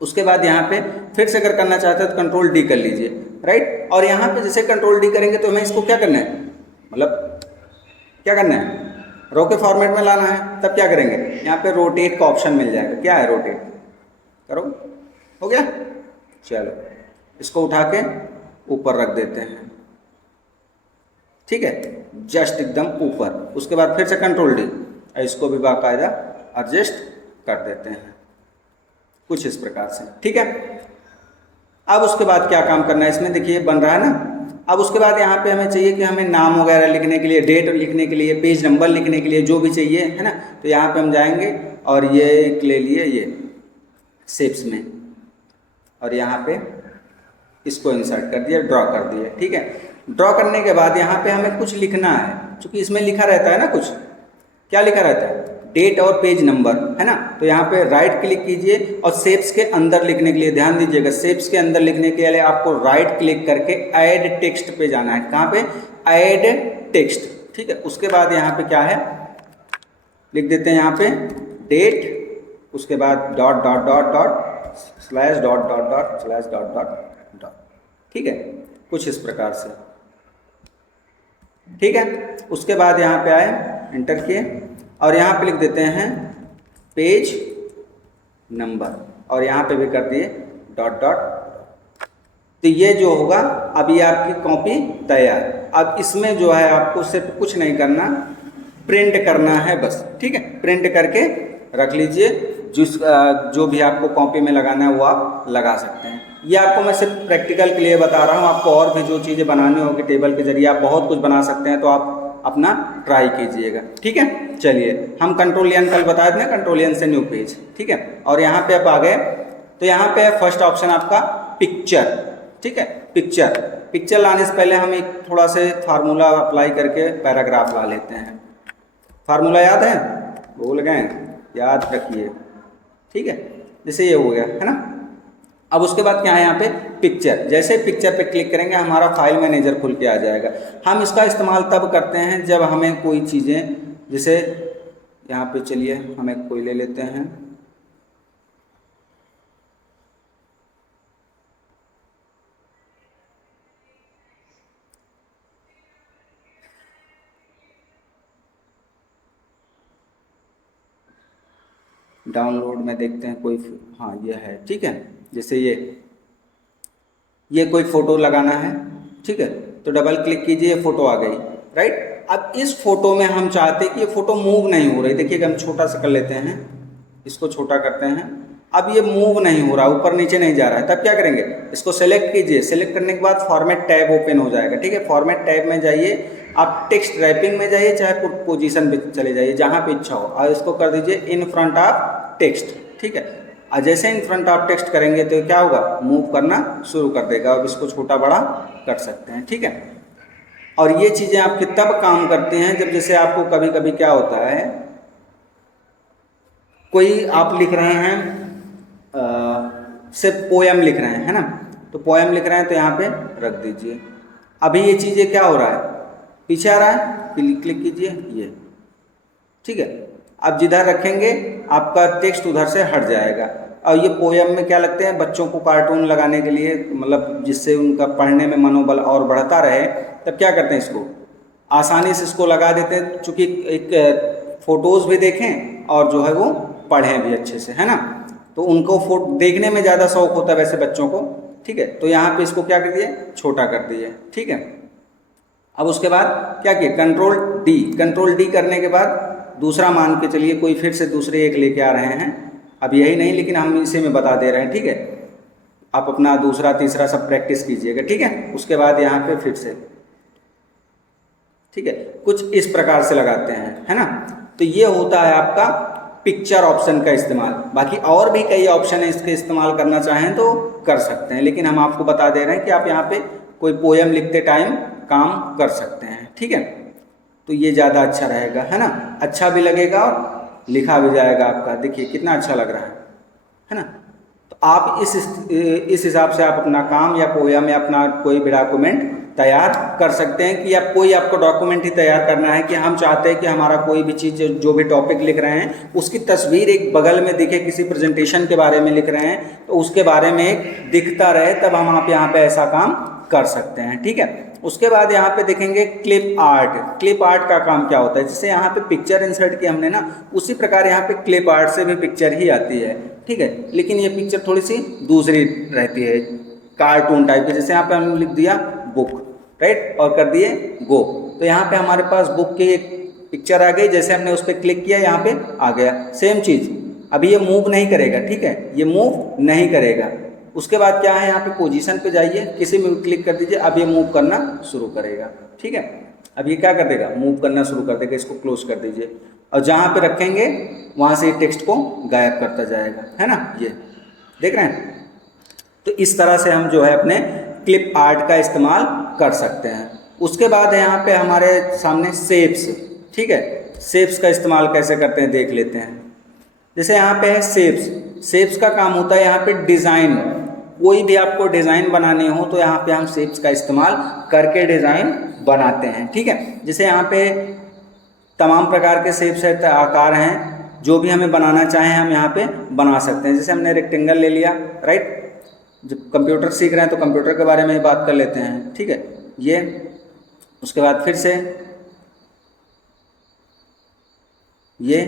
उसके बाद यहाँ पे फिर से अगर करना चाहते हैं तो कंट्रोल डी कर लीजिए, राइट। और यहाँ पे जैसे कंट्रोल डी करेंगे तो हमें इसको क्या करना है, मतलब क्या करना है, रो के फॉर्मेट में लाना है। तब क्या करेंगे, यहाँ पे रोटेट का ऑप्शन मिल जाएगा, क्या है रोटेट, करो, हो गया। चलो इसको उठा के ऊपर रख देते हैं, ठीक है, जस्ट एकदम ऊपर। उसके बाद फिर से कंट्रोल डी, इसको भी बाकायदा एडजस्ट कर देते हैं कुछ इस प्रकार से, ठीक है। अब उसके बाद क्या काम करना है, इसमें देखिए बन रहा है ना। अब उसके बाद यहाँ पे हमें चाहिए कि हमें नाम वगैरह लिखने के लिए, डेट लिखने के लिए, पेज नंबर लिखने के लिए, जो भी चाहिए, है ना। तो यहाँ पे हम जाएंगे और ये एक ले लिए, ये शेप्स में, और यहाँ पे इसको इंसर्ट कर दिया, ड्रॉ कर दिया, ठीक है। ड्रॉ करने के बाद यहाँ पे हमें कुछ लिखना है, क्योंकि इसमें लिखा रहता है ना कुछ, क्या लिखा रहता है, डेट और पेज नंबर, है ना। तो यहाँ पे राइट क्लिक कीजिए और शेप्स के अंदर लिखने के लिए ध्यान दीजिएगा, शेप्स के अंदर लिखने के लिए आपको राइट क्लिक करके ऐड टेक्स्ट पे जाना है। कहाँ पे, ऐड टेक्स्ट, ठीक है। उसके बाद यहाँ पे क्या है, लिख देते हैं यहाँ पे डेट, उसके बाद dot dot dot dot slash dot dot dot slash dot dot dot, ठीक है, कुछ इस प्रकार से, ठीक है। उसके बाद यहाँ पे आए, एंटर किए और यहाँ पे लिख देते हैं पेज नंबर, और यहाँ पे भी कर दिए डॉट डॉट। तो ये जो होगा, अब ये आपकी कॉपी तैयार। अब इसमें जो है आपको सिर्फ कुछ नहीं करना, प्रिंट करना है बस, ठीक है। प्रिंट करके रख लीजिए, जो भी आपको कॉपी में लगाना है वो आप लगा सकते हैं। ये आपको मैं सिर्फ प्रैक्टिकल के लिए बता रहा हूँ, आपको और भी जो चीज़ें बनानी होगी टेबल के जरिए आप बहुत कुछ बना सकते हैं, तो आप अपना ट्राई कीजिएगा, ठीक है। चलिए हम कंट्रोल एन कल बताए थे, कंट्रोल एन से न्यू पेज, ठीक है। और यहाँ पे आप आ गए, तो यहाँ पे फर्स्ट ऑप्शन आपका पिक्चर, ठीक है। पिक्चर लाने से पहले हम एक थोड़ा से फार्मूला अप्लाई करके पैराग्राफ ला लेते हैं। फार्मूला याद है, भूल गए, याद रखिए, ठीक है। जैसे ये हो गया, है ना। अब उसके बाद क्या है, यहाँ पे पिक्चर, जैसे पिक्चर पे क्लिक करेंगे हमारा फाइल मैनेजर खुल के आ जाएगा। हम इसका इस्तेमाल तब करते हैं जब हमें कोई चीज़ें, जैसे यहाँ पे चलिए हम एक कोई ले लेते हैं, डाउनलोड में देखते हैं कोई, हाँ ये है, ठीक है। जैसे ये कोई फ़ोटो लगाना है, ठीक है, तो डबल क्लिक कीजिए, फ़ोटो आ गई, राइट। अब इस फोटो में हम चाहते हैं कि ये फ़ोटो मूव नहीं हो रही, देखिएगा हम छोटा सा कर लेते हैं, इसको छोटा करते हैं। अब ये मूव नहीं हो रहा, ऊपर नीचे नहीं जा रहा है, तब क्या करेंगे, इसको सेलेक्ट कीजिए। सेलेक्ट करने के बाद फॉर्मेट टैब ओपन हो जाएगा, ठीक है। फॉर्मेट टैब में जाइए, आप टेक्स्ट रैपिंग में जाइए, चाहे पोजीशन पे चले जाइए, जहाँ पे इच्छा हो, और इसको कर दीजिए इन फ्रंट ऑफ टेक्स्ट, ठीक है। और जैसे इन फ्रंट ऑफ टेक्स्ट करेंगे तो क्या होगा, मूव करना शुरू कर देगा। अब इसको छोटा बड़ा कर सकते हैं, ठीक है। और ये चीज़ें आपके तब काम करती हैं जब जैसे आपको कभी कभी क्या होता है, कोई आप लिख रहे हैं से पोयम लिख रहे हैं, है ना, तो पोयम लिख रहे हैं तो यहाँ पे रख दीजिए। अभी ये चीज़ें क्या हो रहा है, पीछे आ रहा है, क्लिक कीजिए ये, ठीक है। अब जिधर रखेंगे आपका टेक्स्ट उधर से हट जाएगा। और ये पोयम में क्या लगते हैं, बच्चों को कार्टून लगाने के लिए, मतलब जिससे उनका पढ़ने में मनोबल और बढ़ता रहे, तब क्या करते हैं, इसको आसानी से इसको लगा देते हैं, चूँकि एक फ़ोटोज़ भी देखें और जो है वो पढ़ें भी अच्छे से, है ना। तो उनको फोटो देखने में ज़्यादा शौक होता है वैसे बच्चों को, ठीक है। तो यहाँ पे इसको क्या कर दिए, छोटा कर दिए, ठीक है। अब उसके बाद क्या किए, कंट्रोल डी करने के बाद दूसरा मान के चलिए, कोई फिर से दूसरे एक लेके आ रहे हैं। अब यही नहीं, लेकिन हम इसे में बता दे रहे हैं, ठीक है। आप अपना दूसरा तीसरा सब प्रैक्टिस कीजिएगा, ठीक है। उसके बाद यहाँ पे फिर से, ठीक है, कुछ इस प्रकार से लगाते हैं, है ना। तो ये होता है आपका पिक्चर ऑप्शन का इस्तेमाल। बाकी और भी कई ऑप्शन है, इसके इस्तेमाल करना चाहें तो कर सकते हैं, लेकिन हम आपको बता दे रहे हैं कि आप यहाँ पे कोई पोयम लिखते टाइम काम कर सकते हैं, ठीक है। तो ये ज़्यादा अच्छा रहेगा, है ना, अच्छा भी लगेगा और लिखा भी जाएगा आपका। देखिए कितना अच्छा लग रहा है ना। तो आप इस हिसाब से आप अपना काम या पोयम या अपना कोई भी डॉक्यूमेंट तैयार कर सकते हैं। कि आप कोई आपको डॉक्यूमेंट ही तैयार करना है कि हम चाहते हैं कि हमारा कोई भी चीज़ जो भी टॉपिक लिख रहे हैं उसकी तस्वीर एक बगल में दिखे, किसी प्रेजेंटेशन के बारे में लिख रहे हैं तो उसके बारे में एक दिखता रहे, तब हम आप यहाँ पे ऐसा काम कर सकते हैं, ठीक है। उसके बाद यहाँ पे देखेंगे क्लिप आर्ट का काम क्या होता है। जैसे यहाँ पे पिक्चर इंसर्ट की हमने ना, उसी प्रकार यहाँ पे क्लिप आर्ट से भी पिक्चर ही आती है, ठीक है। लेकिन ये पिक्चर थोड़ी सी दूसरी रहती है, कार्टून टाइप की। जैसे यहाँ पे हमने लिख दिया बुक, राइट, और कर दिए गो, तो यहाँ पे हमारे पास बुक की एक पिक्चर आ गई। जैसे हमने उस पर क्लिक किया यहाँ पे आ गया, सेम चीज़। अभी ये मूव नहीं करेगा, ठीक है, ये मूव नहीं करेगा। उसके बाद क्या है, यहाँ पे पोजीशन पे जाइए, किसी में क्लिक कर दीजिए, अब ये मूव करना शुरू करेगा, ठीक है। अब ये क्या कर देगा, मूव करना शुरू कर देगा। इसको क्लोज कर दीजिए, और जहाँ पे रखेंगे वहाँ से टेक्स्ट को गायब करता जाएगा, है ना। ये देख रहे हैं। तो इस तरह से हम जो है अपने क्लिप आर्ट का इस्तेमाल कर सकते हैं। उसके बाद है यहाँ पे हमारे सामने शेप्स, ठीक है। शेप्स का इस्तेमाल कैसे करते हैं देख लेते हैं। जैसे यहाँ पे है शेप्स का काम होता है यहाँ पे डिज़ाइन। कोई भी आपको डिज़ाइन बनाने हो तो यहाँ पे हम शेप्स का इस्तेमाल करके डिज़ाइन बनाते हैं, ठीक है। जैसे यहाँ पे तमाम प्रकार के शेप्स है, आकार हैं, जो भी हमें बनाना चाहें हम यहाँ पे बना सकते हैं। जैसे हमने रेक्टेंगल ले लिया, राइट। जब कंप्यूटर सीख रहे हैं तो कंप्यूटर के बारे में ही बात कर लेते हैं, ठीक है। ये उसके बाद फिर से ये,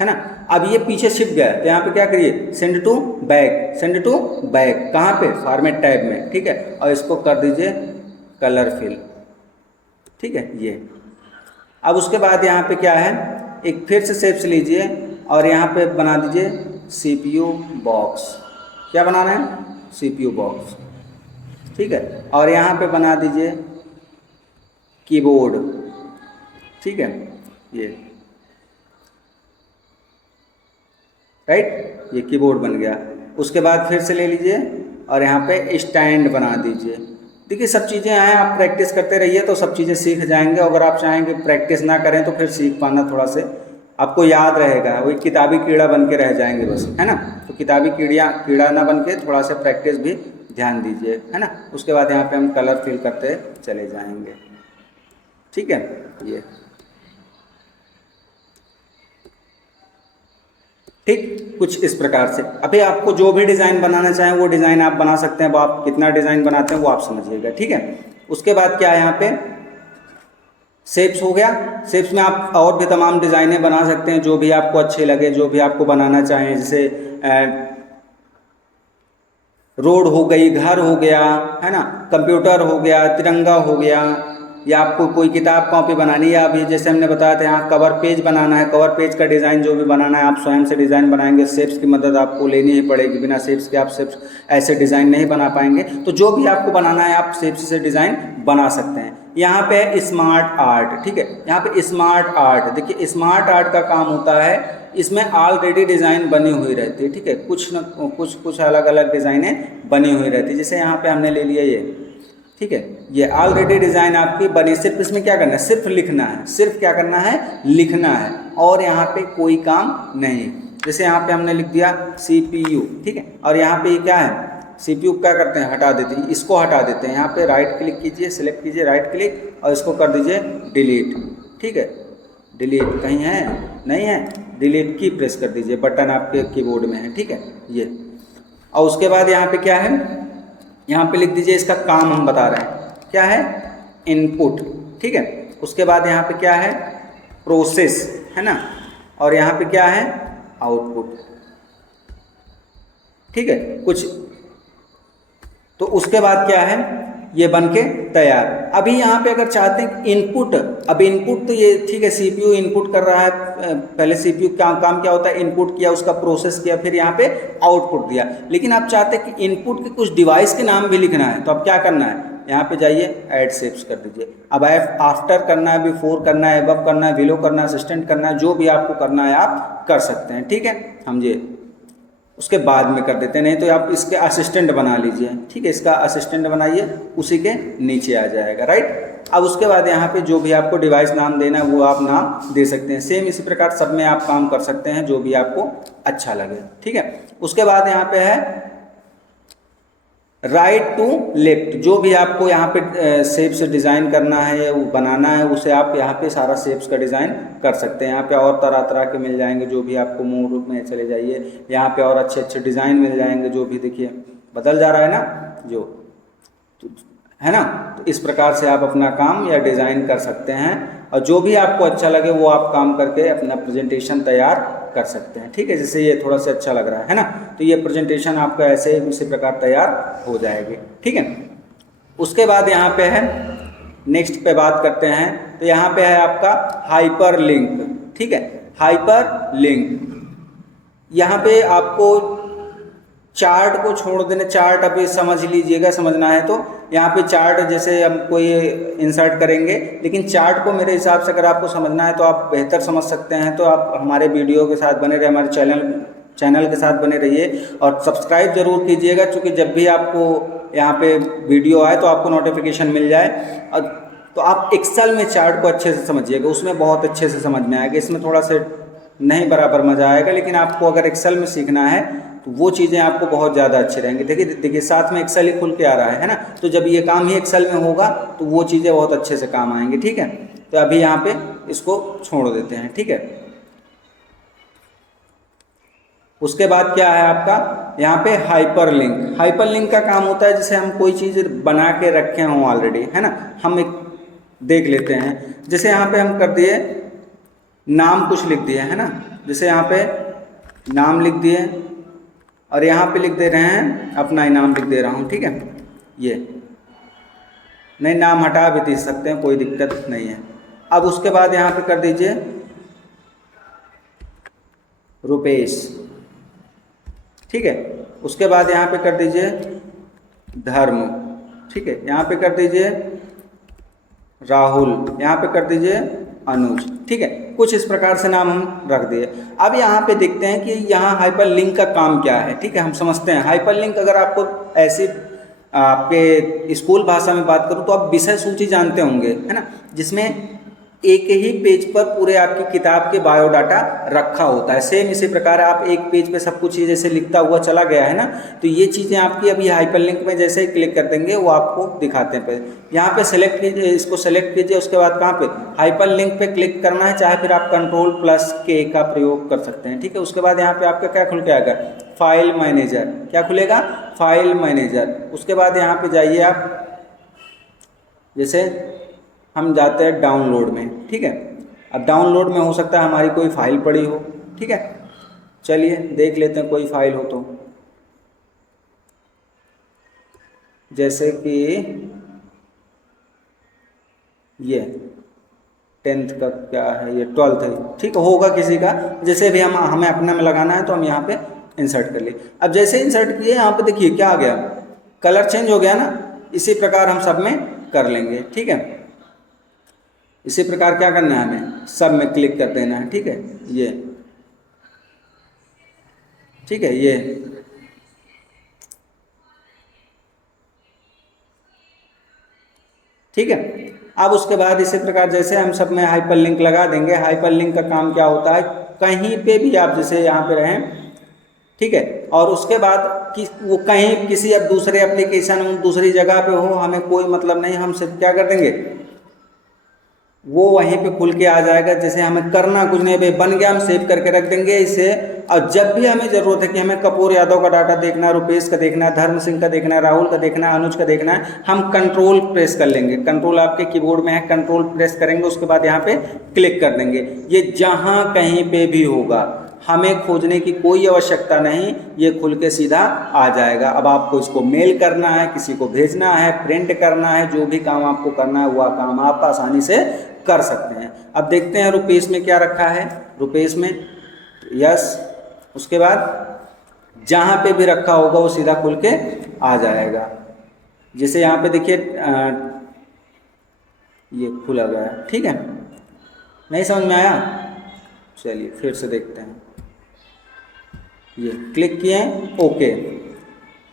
है ना। अब ये पीछे छिप गया तो यहाँ पे क्या करिए, सेंड टू बैक, कहाँ पे, फॉर्मेट टैब में, ठीक है। और इसको कर दीजिए कलर फिल, ठीक है। ये अब उसके बाद यहाँ पे क्या है, एक फिर से शेप्स लीजिए और यहाँ पे बना दीजिए CPU बॉक्स। क्या बनाना है, CPU बॉक्स, ठीक है। और यहाँ पे बना दीजिए कीबोर्ड, ठीक है, ये, राइट, ये कीबोर्ड बन गया। उसके बाद फिर से ले लीजिए और यहाँ पे स्टैंड बना दीजिए। देखिए सब चीज़ें हैं, आप प्रैक्टिस करते रहिए तो सब चीज़ें सीख जाएंगे। अगर आप चाहेंगे प्रैक्टिस ना करें तो फिर सीख पाना थोड़ा से आपको याद रहेगा, वही किताबी कीड़ा बन के रह जाएंगे बस, है ना। तो किताबी कीड़ा ना बन के थोड़ा सा प्रैक्टिस भी ध्यान दीजिए, है ना। उसके बाद यहाँ पे हम कलर फिल करते चले जाएंगे, ठीक है। ये ठीक कुछ इस प्रकार से। अभी आपको जो भी डिज़ाइन बनाना चाहें वो डिज़ाइन आप बना सकते हैं। वो आप कितना डिज़ाइन बनाते हैं वो आप समझिएगा, ठीक है। उसके बाद क्या है, यहाँ पे शेप्स हो गया। शेप्स में आप और भी तमाम डिज़ाइनें बना सकते हैं जो भी आपको अच्छे लगे, जो भी आपको बनाना चाहें। जैसे रोड हो गई, घर हो गया, है ना, कंप्यूटर हो गया, तिरंगा हो गया, या आपको कोई किताब कॉपी बनानी है। अभी जैसे हमने बताया था यहाँ कवर पेज बनाना है, कवर पेज का डिज़ाइन जो भी बनाना है आप स्वयं से डिज़ाइन बनाएंगे। शेप्स की मदद आपको लेनी ही पड़ेगी, बिना शेप्स के आप शेप्स ऐसे डिज़ाइन नहीं बना पाएंगे। तो जो भी आपको बनाना है आप शेप्स से डिज़ाइन बना सकते हैं। यहाँ पे है स्मार्ट आर्ट, ठीक है। यहाँ पे स्मार्ट आर्ट, देखिए स्मार्ट आर्ट का काम होता है, इसमें ऑलरेडी डिज़ाइन बनी हुई रहती है, ठीक है। कुछ न कुछ अलग अलग डिज़ाइनें बनी हुई रहती है। जैसे यहाँ पे हमने ले लिया ये, ठीक है, ये ऑलरेडी डिज़ाइन आपकी बनी, सिर्फ इसमें क्या करना है, सिर्फ लिखना है, सिर्फ क्या करना है, लिखना है, और यहाँ पे कोई काम नहीं। जैसे यहाँ पे हमने लिख दिया CPU, ठीक है, और यहाँ पे क्या है, CPU क्या करते हैं, हटा देते हैं, इसको हटा देते हैं। यहाँ पे राइट क्लिक कीजिए, सिलेक्ट कीजिए राइट क्लिक, और इसको कर दीजिए डिलीट, ठीक है। डिलीट कहीं है, नहीं है, डिलीट की प्रेस कर दीजिए, बटन आपके कीबोर्ड में है, ठीक है ये। और उसके बाद यहाँ पे क्या है, यहाँ पे लिख दीजिए, इसका काम हम बता रहे हैं क्या है, इनपुट, ठीक है। उसके बाद यहाँ पे क्या है, प्रोसेस, है ना, और यहाँ पे क्या है, आउटपुट, ठीक है कुछ। तो उसके बाद क्या है, ये बनके तैयार। अभी यहाँ पे अगर चाहते हैं इनपुट, अब इनपुट तो ये ठीक है, CPU इनपुट कर रहा है, पहले CPU का काम क्या होता है, इनपुट किया, उसका प्रोसेस किया, फिर यहाँ पे आउटपुट दिया। लेकिन आप चाहते हैं कि इनपुट के कुछ डिवाइस के नाम भी लिखना है, तो अब क्या करना है, यहाँ पे जाइए ऐड शेप्स कर दीजिए। अब आफ्टर करना है, बिफोर करना है, अबव करना है, बिलो करना है, असिस्टेंट करना है, जो भी आपको करना है आप कर सकते हैं, ठीक है। समझिए, उसके बाद में कर देते हैं, नहीं तो आप इसके असिस्टेंट बना लीजिए, ठीक है, इसका असिस्टेंट बनाइए, उसी के नीचे आ जाएगा, राइट। अब उसके बाद यहाँ पे जो भी आपको डिवाइस नाम देना है वो आप नाम दे सकते हैं। सेम इसी प्रकार सब में आप काम कर सकते हैं, जो भी आपको अच्छा लगे, ठीक है। उसके बाद यहाँ पे है राइट टू लेफ्ट, जो भी आपको यहाँ पे शेप से डिज़ाइन करना है, वो बनाना है, उसे आप यहाँ पे सारा शेप्स का डिज़ाइन कर सकते हैं। यहाँ पे और तरह तरह के मिल जाएंगे, जो भी आपको मूड में चले जाइए, यहाँ पे और अच्छे अच्छे डिज़ाइन मिल जाएंगे, जो भी देखिए बदल जा रहा है ना, जो है ना। तो इस प्रकार से आप अपना काम या डिज़ाइन कर सकते हैं, और जो भी आपको अच्छा लगे वो आप काम करके अपना प्रेजेंटेशन तैयार कर सकते हैं, ठीक है। जैसे ये थोड़ा सा अच्छा लग रहा है ना, तो ये प्रेजेंटेशन आपका ऐसे इसी प्रकार तैयार हो जाएगी, ठीक है। उसके बाद यहाँ पे है, नेक्स्ट पे बात करते हैं, तो यहाँ पे है आपका हाइपर लिंक, ठीक है। हाइपर लिंक यहाँ पे आपको चार्ट को छोड़ देना, चार्ट अभी समझ लीजिएगा, समझना है तो यहाँ पे चार्ट जैसे हम कोई इंसर्ट करेंगे, लेकिन चार्ट को मेरे हिसाब से अगर आपको समझना है तो आप बेहतर समझ सकते हैं, तो आप हमारे वीडियो के साथ बने रहे, हमारे चैनल के साथ बने रहिए, और सब्सक्राइब जरूर कीजिएगा, क्योंकि जब भी आपको यहाँ पे वीडियो आए तो आपको नोटिफिकेशन मिल जाए। और तो आप एक्सेल में चार्ट को अच्छे से समझिएगा, उसमें बहुत अच्छे से समझ में आएगा, इसमें थोड़ा सा नहीं बराबर मज़ा आएगा, लेकिन आपको अगर एक्सेल में सीखना है तो वो चीज़ें आपको बहुत ज़्यादा अच्छी रहेंगी। देखिए साथ में एक्सेल ही खुल के आ रहा है ना, तो जब ये काम ही एक्सेल में होगा तो वो चीज़ें बहुत अच्छे से काम आएंगी, ठीक है। तो अभी यहाँ पे इसको छोड़ देते हैं, ठीक है। उसके बाद क्या है आपका, यहाँ पे हाइपर लिंक। हाइपर लिंक का काम होता है जैसे हम कोई चीज़ बना के रखे हों ऑलरेडी, है ना, हम एक देख लेते हैं। जैसे यहाँ पे हम कर दिए नाम, कुछ लिख दिए, है ना, जैसे यहाँ पे नाम लिख दिए, और यहाँ पे लिख दे रहे हैं अपना ही नाम लिख दे रहा हूँ, ठीक है। ये नहीं, नाम हटा भी दे सकते हैं, कोई दिक्कत नहीं है। अब उसके बाद यहाँ पे कर दीजिए रुपेश, ठीक है। उसके बाद यहाँ पे कर दीजिए धर्म, ठीक है। यहाँ पे कर दीजिए राहुल, यहाँ पे कर दीजिए अनुज, ठीक है। कुछ इस प्रकार से नाम हम रख दिए। अब यहाँ पे देखते हैं कि यहाँ हाइपर लिंक का काम क्या है, ठीक है। हम समझते हैं हाइपर लिंक, अगर आपको ऐसी आपके स्कूल भाषा में बात करूँ तो आप विषय सूची जानते होंगे, है ना, जिसमें एक ही पेज पर पूरे आपकी किताब के बायोडाटा रखा होता है। सेम इसी प्रकार आप एक पेज पे सब कुछ जैसे लिखता हुआ चला गया है ना, तो ये चीज़ें आपकी अभी हाइपरलिंक में जैसे ही क्लिक कर देंगे वो आपको दिखाते हैं। पहले यहाँ पे सेलेक्ट कीजिए, इसको सेलेक्ट कीजिए, उसके बाद कहाँ पे हाइपरलिंक पे क्लिक करना है, चाहे फिर आप Ctrl+K का प्रयोग कर सकते हैं, ठीक है। उसके बाद यहाँ पे आपका क्या खुल के आएगा, फाइल मैनेजर, क्या खुलेगा, फाइल मैनेजर। उसके बाद यहाँ पे जाइए आप, जैसे हम जाते हैं डाउनलोड में, ठीक है। अब डाउनलोड में हो सकता है हमारी कोई फाइल पड़ी हो, ठीक है। चलिए देख लेते हैं कोई फाइल हो तो, जैसे कि ये 10th का क्या है, ये 12th है, ठीक होगा किसी का, जैसे भी हमें अपने में लगाना है तो हम यहाँ पे इंसर्ट कर लिए। अब जैसे इंसर्ट किए यहाँ पे देखिए क्या आ गया, कलर चेंज हो गया ना, इसी प्रकार हम सब में कर लेंगे, ठीक है। इसी प्रकार क्या करना है, हमें सब में क्लिक कर देना है। ठीक है, ये ठीक है, ये ठीक है। अब उसके बाद इसी प्रकार जैसे हम सब में हाइपर लिंक लगा देंगे। हाइपर लिंक का काम क्या होता है, कहीं पे भी आप जैसे यहाँ पे रहें, ठीक है, और उसके बाद कि वो कहीं किसी अब दूसरे एप्लीकेशन में दूसरी जगह पे हो, हमें कोई मतलब नहीं, हम सिर्फ क्या कर देंगे, वो वहीं पे खुल के आ जाएगा। जैसे हमें करना कुछ नहीं, भाई बन गया, हम सेव करके रख देंगे इसे। और जब भी हमें ज़रूरत है कि हमें कपूर यादव का डाटा देखना है, रुपेश का देखना है, धर्म सिंह का देखना है, राहुल का देखना है, अनुज का देखना है, हम कंट्रोल प्रेस कर लेंगे। कंट्रोल आपके कीबोर्ड में है, कंट्रोल प्रेस करेंगे, उसके बाद यहाँ पे क्लिक कर देंगे। ये जहाँ कहीं पे भी होगा, हमें खोजने की कोई आवश्यकता नहीं, ये खुल के सीधा आ जाएगा। अब आपको इसको मेल करना है, किसी को भेजना है, प्रिंट करना है, जो भी काम आपको करना है वह काम आप आसानी से कर सकते हैं। अब देखते हैं रुपेश में क्या रखा है। रुपेश में यस, उसके बाद जहाँ पे भी रखा होगा वो सीधा खुल के आ जाएगा। जैसे यहाँ पे देखिए ये खुला गया है। ठीक है, नहीं समझ में आया, चलिए फिर से देखते हैं। ये क्लिक किए, ओके,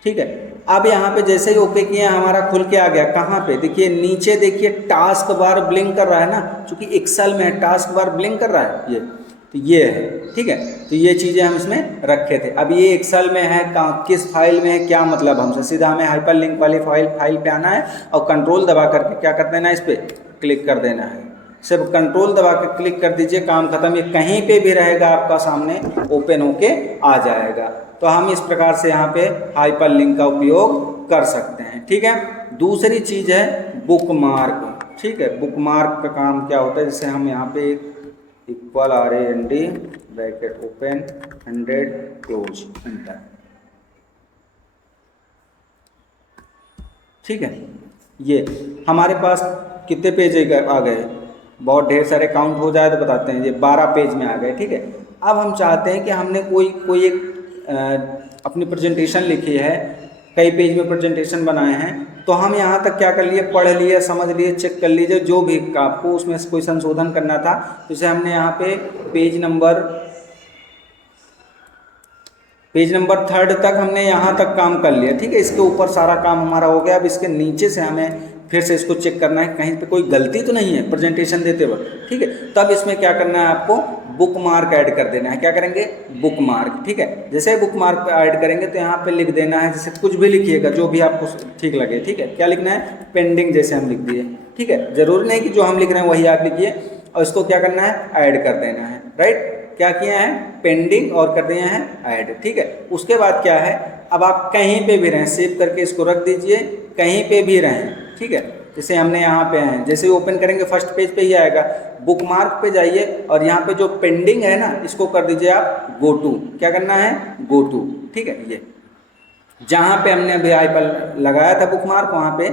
ठीक है। अब यहाँ पे जैसे ही ओके किए हमारा खुल के आ गया। कहाँ पे देखिए, नीचे देखिए टास्क बार ब्लिंक कर रहा है ना, क्योंकि एक्सेल में है टास्क बार ब्लिंक कर रहा है ये, तो ये है। ठीक है, तो ये चीज़ें हम इसमें रखे थे। अब ये एक्सेल में है, किस फाइल में है, क्या मतलब हमसे, सीधा हमें हाइपर लिंक वाली फाइल पे आना है और कंट्रोल दबा करके क्या कर देना है, इस पर क्लिक कर देना है। सिर्फ कंट्रोल दबा के क्लिक कर दीजिए, काम खत्म। ये कहीं पे भी रहेगा आपका सामने ओपन होके आ जाएगा। तो हम इस प्रकार से यहाँ पे हाइपर लिंक का उपयोग कर सकते हैं। ठीक है, दूसरी चीज़ है बुकमार्क। ठीक है, बुकमार्क का काम क्या होता है, जैसे हम यहाँ पे equal RAND bracket open 100 close enter. ठीक है, ये हमारे पास कितने पेज आ गए, बहुत ढेर सारे काउंट हो जाए तो बताते हैं। ये 12 पेज में आ गए। ठीक है, अब हम चाहते हैं कि हमने कोई एक अपनी प्रेजेंटेशन लिखी है, कई पेज में प्रेजेंटेशन बनाए हैं, तो हम यहाँ तक क्या कर लिए, पढ़ लिए, समझ लिए, चेक कर लीजिए, जो भी आपको उसमें कोई संशोधन करना था। जैसे हमने यहाँ पे पेज नंबर 3 तक हमने यहाँ तक काम कर लिया। ठीक है, इसके ऊपर सारा काम हमारा हो गया। अब इसके नीचे से हमें फिर से इसको चेक करना है कहीं पे कोई गलती तो नहीं है प्रेजेंटेशन देते वक्त। ठीक है, तब इसमें क्या करना है, आपको बुक मार्क ऐड कर देना है। क्या करेंगे, बुक मार्क। ठीक है, जैसे बुक मार्क ऐड करेंगे तो यहाँ पे लिख देना है, जैसे कुछ भी लिखिएगा जो भी आपको ठीक लगे। ठीक है, क्या लिखना है, पेंडिंग, जैसे हम लिख दिए। ठीक है, जरूरी नहीं कि जो हम लिख रहे हैं वही आप लिखिए, और इसको क्या करना है, ऐड कर देना है। राइट, क्या किए हैं, पेंडिंग और कर दिए हैं ऐड। ठीक है, उसके बाद क्या है, अब आप कहीं पे भी रहें, सेव करके इसको रख दीजिए, कहीं पे भी रहें। ठीक है, जैसे हमने यहाँ पे हैं, जैसे ही ओपन करेंगे फर्स्ट पेज पे ही आएगा। बुक मार्क पे जाइए और यहाँ पे जो पेंडिंग है ना, इसको कर दीजिए आप गो टू। क्या करना है, गो टू। ठीक है, ये जहाँ पे हमने अभी हाइपर लगाया था बुक मार्क, वहाँ पे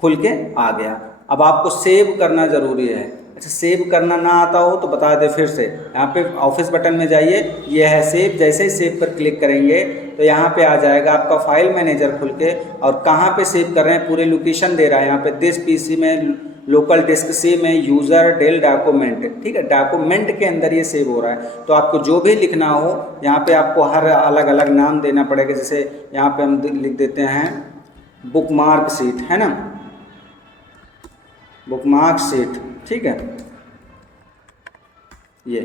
खुल के आ गया। अब आपको सेव करना ज़रूरी है। अच्छा, सेव करना ना आता हो तो बता दे फिर से, यहाँ पे ऑफिस बटन में जाइए, ये है सेव। जैसे ही सेव पर क्लिक करेंगे तो यहाँ पे आ जाएगा आपका फाइल मैनेजर खुल के, और कहाँ पे सेव कर रहे हैं पूरे लोकेशन दे रहा है यहाँ पे, दिस PC में, लोकल डिस्क C में, यूज़र, डेल डॉक्यूमेंट। ठीक है, डॉक्यूमेंट के अंदर ये सेव हो रहा है। तो आपको जो भी लिखना हो यहाँ पे आपको हर अलग अलग नाम देना पड़ेगा। जैसे यहाँ पे हम लिख देते हैं बुक मार्क शीट, है ना, बुक मार्क शीट। ठीक है, ये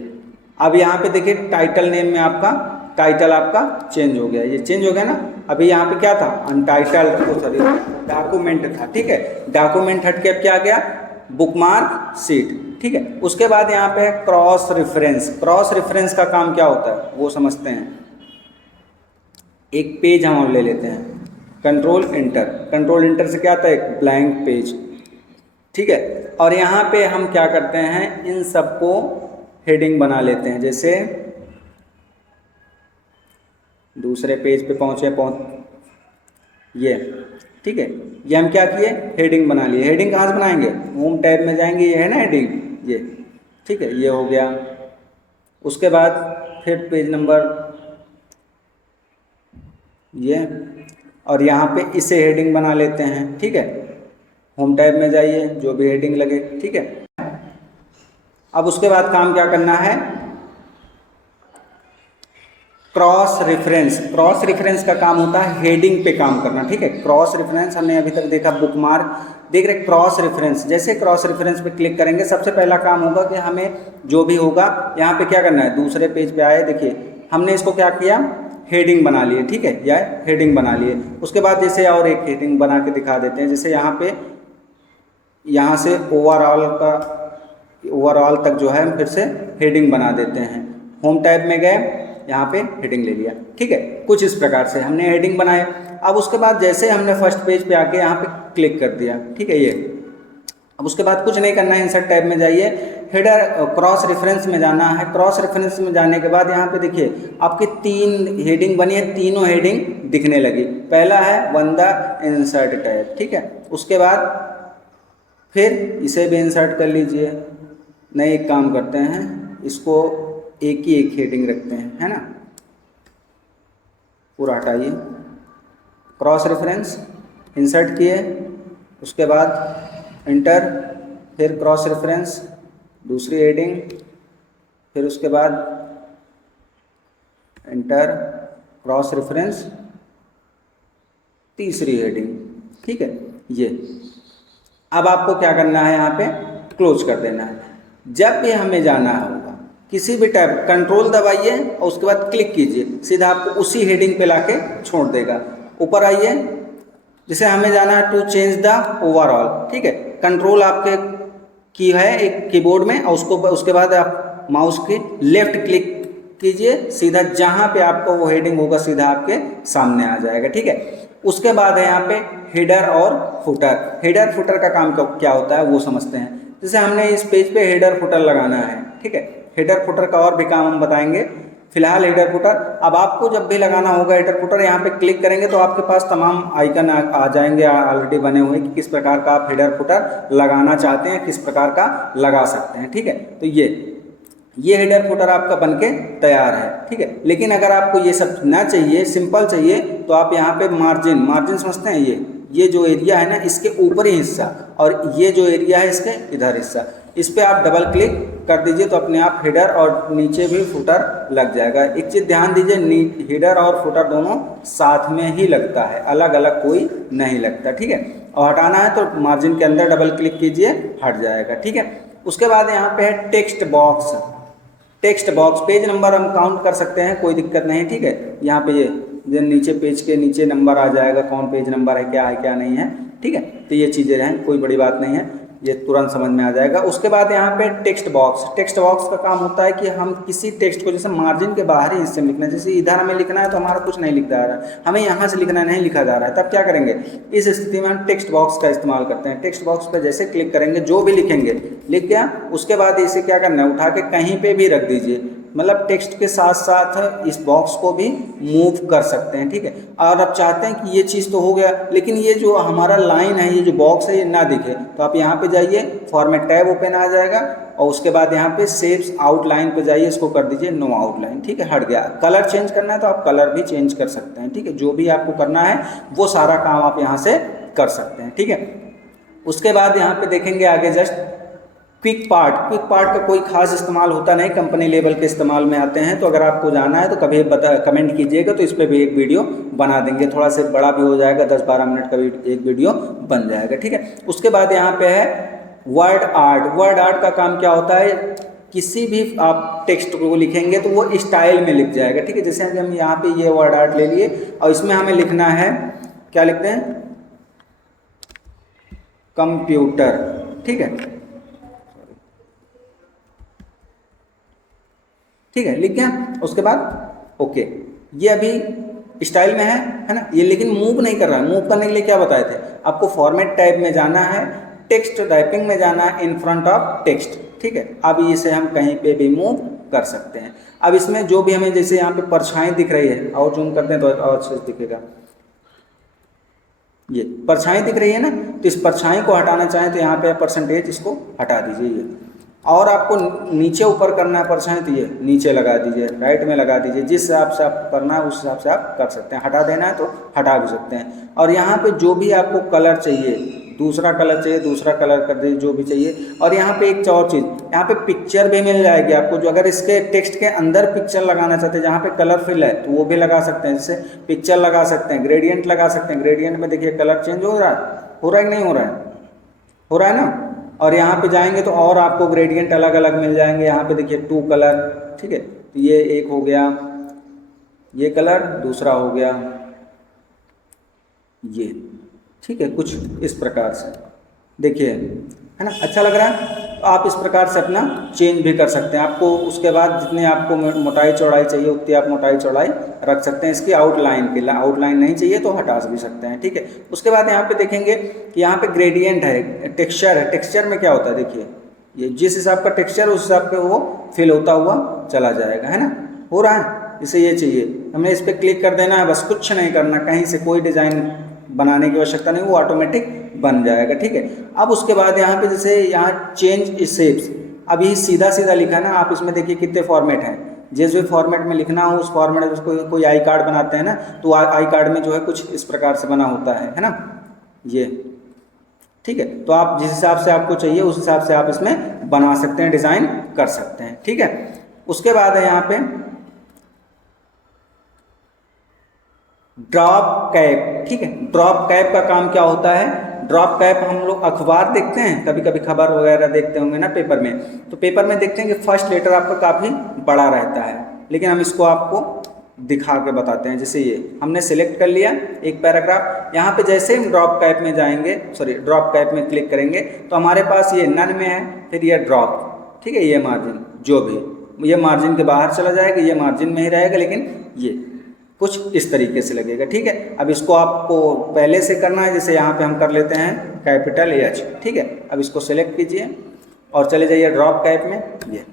अब यहाँ पे देखिए टाइटल नेम में आपका टाइटल आपका चेंज हो गया, ये चेंज हो गया ना। अभी यहाँ पे क्या था, अनटाइटल्ड, तो सॉरी डॉक्यूमेंट था। ठीक है, डॉक्यूमेंट हट के अब क्या आ गया, बुकमार्क शीट। ठीक है, उसके बाद यहाँ पे है क्रॉस रेफरेंस। क्रॉस रेफरेंस का काम क्या होता है वो समझते हैं। एक पेज हम और ले लेते हैं, कंट्रोल इंटर। कंट्रोल इंटर से क्या आता है, एक ब्लैंक पेज। ठीक है, और यहाँ पे हम क्या करते हैं, इन सबको हेडिंग बना लेते हैं। जैसे दूसरे पेज पे ये, ठीक है, ये हम क्या किए, हेडिंग बना लिए। हेडिंग कहाँ से बनाएंगे, होम टैब में जाएंगे, ये है ना हेडिंग, ये। ठीक है, ये हो गया। उसके बाद फिर पेज नंबर ये, और यहाँ पे इसे हेडिंग बना लेते हैं। ठीक है, होम टैब में जाइए, जो भी हेडिंग लगे। ठीक है, अब उसके बाद काम क्या करना है, क्रॉस रेफरेंस। क्रॉस रेफरेंस का काम होता है हेडिंग पे काम करना, ठीक है। क्रॉस रेफरेंस हमने अभी तक देखा बुकमार्क, देख रहे क्रॉस रेफरेंस। जैसे क्रॉस रेफरेंस पे क्लिक करेंगे सबसे पहला काम होगा कि हमें जो भी होगा यहाँ पे क्या करना है, दूसरे पेज पे आए, देखिए हमने इसको क्या किया, हेडिंग बना लिए, ठीक है, या हेडिंग बना लिए। उसके बाद जैसे और एक हेडिंग बना के दिखा देते हैं, जैसे यहाँ पे यहाँ से ओवरऑल तक जो है हम फिर से हेडिंग बना देते हैं। होम टैब में गए, यहाँ पे हेडिंग ले लिया, ठीक है। कुछ इस प्रकार से हमने हेडिंग बनाए। अब उसके बाद जैसे हमने फर्स्ट पेज पे आके यहाँ पे क्लिक कर दिया, ठीक है, ये। अब उसके बाद कुछ नहीं करना है, इंसर्ट टैब में जाइए, हेडर क्रॉस रेफरेंस में जाना है। क्रॉस रेफरेंस में जाने के बाद यहाँ पे देखिए आपकी 3 हेडिंग बनी है, तीनों हेडिंग दिखने लगी। पहला है वन द इंसर्ट टैब, ठीक है। उसके बाद फिर इसे भी इंसर्ट कर लीजिए। नए एक काम करते हैं, इसको एक ही एक हेडिंग रखते हैं, है ना, पूरा हटाइए। क्रॉस रेफरेंस इंसर्ट किए, उसके बाद इंटर, फिर क्रॉस रेफरेंस, दूसरी हेडिंग, फिर उसके बाद इंटर, क्रॉस रेफरेंस, तीसरी हेडिंग, ठीक है। ये अब आपको क्या करना है, यहाँ पे क्लोज कर देना है। जब भी हमें जाना होगा किसी भी टैब, कंट्रोल दबाइए और उसके बाद क्लिक कीजिए, सीधा आपको उसी हेडिंग पे लाके छोड़ देगा। ऊपर आइए, जैसे हमें जाना है टू चेंज द ओवरऑल, ठीक है। कंट्रोल आपके की है एक कीबोर्ड में, और उसके बाद आप माउस के लेफ्ट क्लिक कीजिए, सीधा जहाँ पे आपको वो हेडिंग होगा सीधा आपके सामने आ जाएगा, ठीक है। उसके बाद है यहाँ पे हेडर और फुटर। हेडर फुटर का काम क्या होता है वो समझते हैं। जैसे हमने इस पेज पे हेडर फुटर लगाना है, ठीक है। हेडर फुटर का और भी काम हम बताएंगे, फिलहाल हेडर फुटर। अब आपको जब भी लगाना होगा हेडर फुटर, यहाँ पे क्लिक करेंगे तो आपके पास तमाम आइकन आ जाएंगे ऑलरेडी बने हुए कि किस प्रकार का आप हेडर फुटर लगाना चाहते हैं, किस प्रकार का लगा सकते हैं, ठीक है। तो ये हेडर फुटर आपका बनके तैयार है, ठीक है। लेकिन अगर आपको ये सब ना चाहिए, सिंपल चाहिए, तो आप यहाँ पे मार्जिन समझते हैं, ये जो एरिया है ना, इसके ऊपरी हिस्सा, और ये जो एरिया है इसके इधर हिस्सा, इस पर आप डबल क्लिक कर दीजिए तो अपने आप हेडर और नीचे भी फुटर लग जाएगा। एक चीज़ ध्यान दीजिए, हेडर और फुटर दोनों साथ में ही लगता है, अलग अलग कोई नहीं लगता, ठीक है। और हटाना है तो मार्जिन के अंदर डबल क्लिक कीजिए, हट जाएगा, ठीक है। उसके बाद यहाँ पे है text box. Text box page number हम काउंट कर सकते हैं, कोई दिक्कत नहीं, ठीक है। यहाँ पे ये नीचे पेज के नीचे नंबर आ जाएगा, कौन पेज नंबर है क्या नहीं है, ठीक है। तो ये चीज़ें हैं, कोई बड़ी बात नहीं है, ये तुरंत समझ में आ जाएगा। उसके बाद यहाँ पे टेक्स्ट बॉक्स का काम होता है कि हम किसी टेक्स्ट को, जैसे मार्जिन के बाहरी हिस्से में लिखना है, जैसे इधर हमें लिखना है तो हमारा कुछ नहीं लिख जा रहा है, हमें यहाँ से लिखना नहीं लिखा जा रहा है, तब क्या करेंगे, इस स्थिति में हम टेक्स्ट बॉक्स का इस्तेमाल करते हैं। टेक्स्ट बॉक्स पर जैसे क्लिक करेंगे, जो भी लिखेंगे लिख गया, उसके बाद इसे क्या करना है, उठा के कहीं पर भी रख दीजिए, मतलब टेक्स्ट के साथ साथ इस बॉक्स को भी मूव कर सकते हैं, ठीक है। और आप चाहते हैं कि ये चीज़ तो हो गया, लेकिन ये जो हमारा लाइन है, ये जो बॉक्स है, ये ना दिखे, तो आप यहाँ पे जाइए, फॉर्मेट टैब ओपन आ जाएगा, और उसके बाद यहाँ पे सेव्स आउटलाइन पे जाइए, इसको कर दीजिए नो आउटलाइन, ठीक है, हट गया। कलर चेंज करना है तो आप कलर भी चेंज कर सकते हैं, ठीक है। जो भी आपको करना है वो सारा काम आप यहाँ से कर सकते हैं, ठीक है। उसके बाद यहाँ पे देखेंगे आगे जस्ट क्विक पार्ट का कोई खास इस्तेमाल होता नहीं, कंपनी लेवल के इस्तेमाल में आते हैं। तो अगर आपको जाना है तो कभी कमेंट कीजिएगा, तो इस पर भी एक वीडियो बना देंगे, थोड़ा सा बड़ा भी हो जाएगा, 10-12 मिनट का भी एक वीडियो बन जाएगा, ठीक है। उसके बाद यहाँ पे है वर्ड आर्ट का काम क्या होता है, किसी भी आप टेक्स्ट को लिखेंगे तो वो स्टाइल में लिख जाएगा, ठीक है। जैसे हम यहाँ पे ये वर्ड आर्ट ले लिए, और इसमें हमें लिखना है, क्या लिखते हैं, कंप्यूटर, ठीक है, ठीक है, लिख गया। उसके बाद ओके, ये अभी स्टाइल में है ना, ये लेकिन मूव नहीं कर रहा है। मूव करने के लिए क्या बताए थे आपको, फॉर्मेट टैब में जाना है, टेक्स्ट टाइपिंग में जाना है, इन फ्रंट ऑफ टेक्स्ट, ठीक है। अब इसे हम कहीं पे भी मूव कर सकते हैं। अब इसमें जो भी हमें, जैसे यहाँ पे परछाई दिख रही है, और जूम करते हैं तो और अच्छे से दिखेगा, ये परछाई दिख रही है ना, तो इस परछाई को हटाना चाहें तो यहाँ पे परसेंटेज, इसको हटा दीजिए ये। और आपको नीचे ऊपर करना है परछाई, तो ये नीचे लगा दीजिए, राइट में लगा दीजिए, जिस हिसाब से आप करना है उस हिसाब से आप कर सकते हैं। हटा देना है तो हटा भी सकते हैं। और यहाँ पे जो भी आपको कलर चाहिए, दूसरा कलर चाहिए दूसरा कलर कर दीजिए, जो भी चाहिए। और यहाँ पे एक और चीज़, यहाँ पे पिक्चर भी मिल जाएगी आपको, जो अगर इसके टेक्स्ट के अंदर पिक्चर लगाना चाहते हैं जहाँ पे कलर फिल है तो वो भी लगा सकते हैं, जैसे पिक्चर लगा सकते हैं, ग्रेडियंट लगा सकते हैं। ग्रेडियंट में देखिए कलर चेंज हो रहा है कि नहीं हो रहा है? हो रहा है ना। और यहाँ पे जाएंगे तो और आपको ग्रेडियंट अलग अलग मिल जाएंगे। यहाँ पे देखिए 2 कलर, ठीक है, तो ये एक हो गया, ये कलर दूसरा हो गया ये, ठीक है, कुछ इस प्रकार से देखिए, है ना, अच्छा लग रहा है। तो आप इस प्रकार से अपना चेंज भी कर सकते हैं। आपको उसके बाद जितने आपको मोटाई चौड़ाई चाहिए उतनी आप मोटाई चौड़ाई रख सकते हैं। इसकी आउटलाइन के लिए, आउटलाइन नहीं चाहिए तो हटा भी सकते हैं, ठीक है। उसके बाद यहाँ पे देखेंगे कि यहाँ पे ग्रेडियंट है, टेक्सचर है। टेक्सचर में क्या होता है, देखिए ये जिस हिसाब का टेक्सचर उस हिसाब पे वो फिल होता हुआ चला जाएगा, है ना। हो रहा है, इसे ये चाहिए, हमें इस पर क्लिक कर देना है, बस कुछ नहीं करना, कहीं से कोई डिज़ाइन बनाने की आवश्यकता नहीं, वो ऑटोमेटिक बन जाएगा, ठीक है। अब उसके बाद यहाँ पे जैसे यहाँ चेंज शेप्स, अभी सीधा सीधा लिखा ना, आप इसमें देखिए कितने फॉर्मेट हैं। जिस भी फॉर्मेट में लिखना हो उस फॉर्मेट में, उसको कोई आई कार्ड बनाते हैं ना, तो आई कार्ड में जो है कुछ इस प्रकार से बना होता है ना, ये, ठीक है। तो आप जिस हिसाब से आपको चाहिए उस हिसाब से आप इसमें बना सकते हैं, डिज़ाइन कर सकते हैं, ठीक है। उसके बाद है यहाँ पे ड्रॉप कैप, ठीक है। ड्रॉप कैप का काम क्या होता है? ड्रॉप कैप हम लोग अखबार देखते हैं, कभी कभी खबर वगैरह देखते होंगे ना पेपर में, तो पेपर में देखते हैं कि फर्स्ट लेटर आपका काफ़ी बड़ा रहता है, लेकिन हम इसको आपको दिखा के बताते हैं। जैसे ये हमने सिलेक्ट कर लिया एक पैराग्राफ, यहाँ पे जैसे हम ड्रॉप कैप में जाएंगे, ड्रॉप कैप में क्लिक करेंगे तो हमारे पास ये नन में है, फिर ये ड्रॉप, ठीक है, ये मार्जिन, जो भी ये मार्जिन के बाहर चला जाएगा, ये मार्जिन में ही रहेगा, लेकिन ये कुछ इस तरीके से लगेगा, ठीक है। अब इसको आपको पहले से करना है, जैसे यहाँ पे हम कर लेते हैं कैपिटल H, ठीक है। अब इसको सेलेक्ट कीजिए और चले जाइए ड्रॉप कैप में, ये,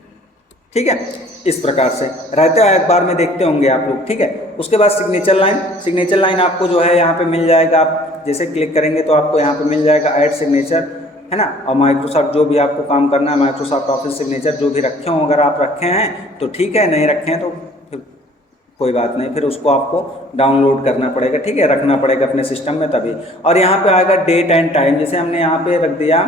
ठीक है। इस प्रकार से रहते हैं, अखबार में देखते होंगे आप लोग, ठीक है। उसके बाद सिग्नेचर लाइन, सिग्नेचर लाइन आपको जो है यहाँ पे मिल जाएगा, आप जैसे क्लिक करेंगे तो आपको यहाँ पे मिल जाएगा ऐड सिग्नेचर, है ना। और माइक्रोसॉफ्ट जो भी आपको काम करना है, माइक्रोसॉफ्ट ऑफिस सिग्नेचर जो भी रखे हों, अगर आप रखे हैं तो ठीक है, नहीं रखे हैं तो फिर कोई बात नहीं, फिर उसको आपको डाउनलोड करना पड़ेगा, ठीक है, रखना पड़ेगा अपने सिस्टम में तभी। और यहाँ पे आएगा डेट एंड टाइम, जैसे हमने यहाँ पे रख दिया,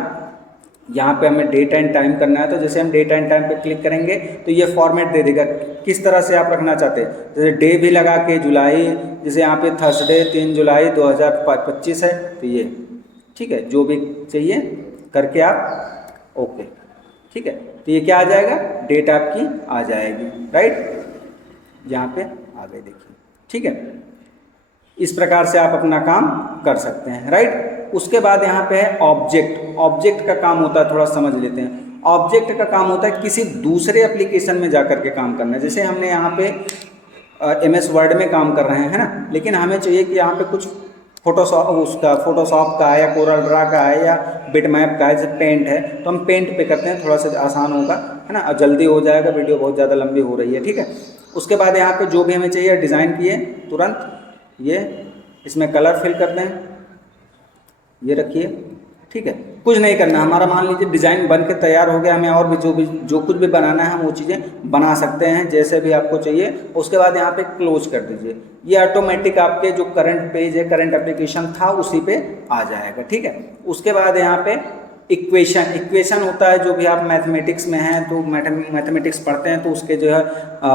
यहाँ पे हमें डेट एंड टाइम करना है, तो जैसे हम डेट एंड टाइम पे क्लिक करेंगे तो ये फॉर्मेट दे देगा किस तरह से आप रखना चाहते हैं। जैसे डे भी लगा के जुलाई, जैसे यहाँ पे थर्सडे 3 जुलाई 2025 है, तो ये, ठीक है, जो भी चाहिए करके आप ओके, ठीक है। तो ये क्या आ जाएगा, डेट आपकी आ जाएगी, राइट, यहाँ पे आ गए, देखिए, ठीक है। इस प्रकार से आप अपना काम कर सकते हैं, राइट। उसके बाद यहाँ पे है ऑब्जेक्ट। ऑब्जेक्ट का काम होता है, थोड़ा समझ लेते हैं। ऑब्जेक्ट का काम होता है किसी दूसरे एप्लीकेशन में जा करके काम करना। जैसे हमने यहाँ पे MS वर्ड में काम कर रहे हैं, है ना, लेकिन हमें चाहिए कि यहाँ पे कुछ फोटोशॉप का है, या कोरल ड्रा का है, या बिटमैप का है, जैसे पेंट है, तो हम पेंट पे करते हैं, थोड़ा सा आसान होगा, है ना, और जल्दी हो जाएगा, वीडियो बहुत ज़्यादा लंबी हो रही है, ठीक है। उसके बाद यहाँ पे जो भी हमें चाहिए डिज़ाइन किए तुरंत, ये इसमें कलर फिल कर दें, ये रखिए, ठीक है। कुछ नहीं करना, हमारा मान लीजिए डिज़ाइन बन के तैयार हो गया, हमें और भी जो कुछ भी बनाना है हम वो चीज़ें बना सकते हैं जैसे भी आपको चाहिए। उसके बाद यहाँ पे क्लोज कर दीजिए, ये ऑटोमेटिक आपके जो करंट पेज है, करंट एप्लीकेशन था उसी पे आ जाएगा, ठीक है। उसके बाद यहाँ पे इक्वेशन होता है, जो भी आप मैथमेटिक्स में हैं तो मैथमेटिक्स पढ़ते हैं तो उसके जो है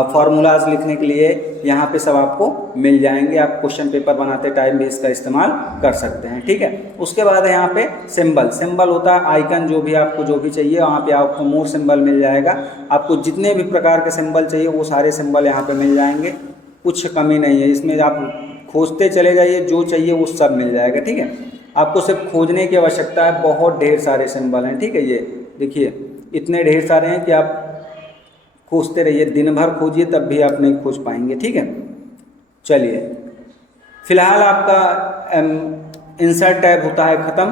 फार्मूलाज लिखने के लिए यहाँ पे सब आपको मिल जाएंगे। आप क्वेश्चन पेपर बनाते टाइम भी इसका इस्तेमाल कर सकते हैं, ठीक है। उसके बाद यहाँ पे सिंबल होता है, आइकन, जो भी आपको जो भी चाहिए वहाँ पे आपको मोर सिंबल मिल जाएगा। आपको जितने भी प्रकार के सिंबल चाहिए वो सारे सिंबल यहाँ पे मिल जाएंगे, कुछ कमी नहीं है इसमें। आप खोजते चले जाइए, जो चाहिए वो सब मिल जाएगा, ठीक है। आपको सिर्फ खोजने की आवश्यकता है, बहुत ढेर सारे सिंबल हैं, ठीक है। ये देखिए इतने ढेर सारे हैं कि आप खोजते रहिए, दिन भर खोजिए तब भी आप नहीं खोज पाएंगे, ठीक है। चलिए, फिलहाल आपका इंसर्ट टैब होता है ख़त्म।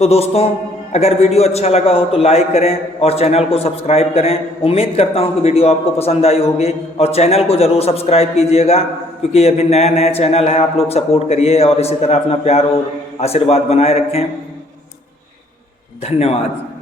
तो दोस्तों, अगर वीडियो अच्छा लगा हो तो लाइक करें और चैनल को सब्सक्राइब करें। उम्मीद करता हूं कि वीडियो आपको पसंद आई होगी, और चैनल को ज़रूर सब्सक्राइब कीजिएगा, क्योंकि ये अभी नया चैनल है। आप लोग सपोर्ट करिए और इसी तरह अपना प्यार और आशीर्वाद बनाए रखें। धन्यवाद।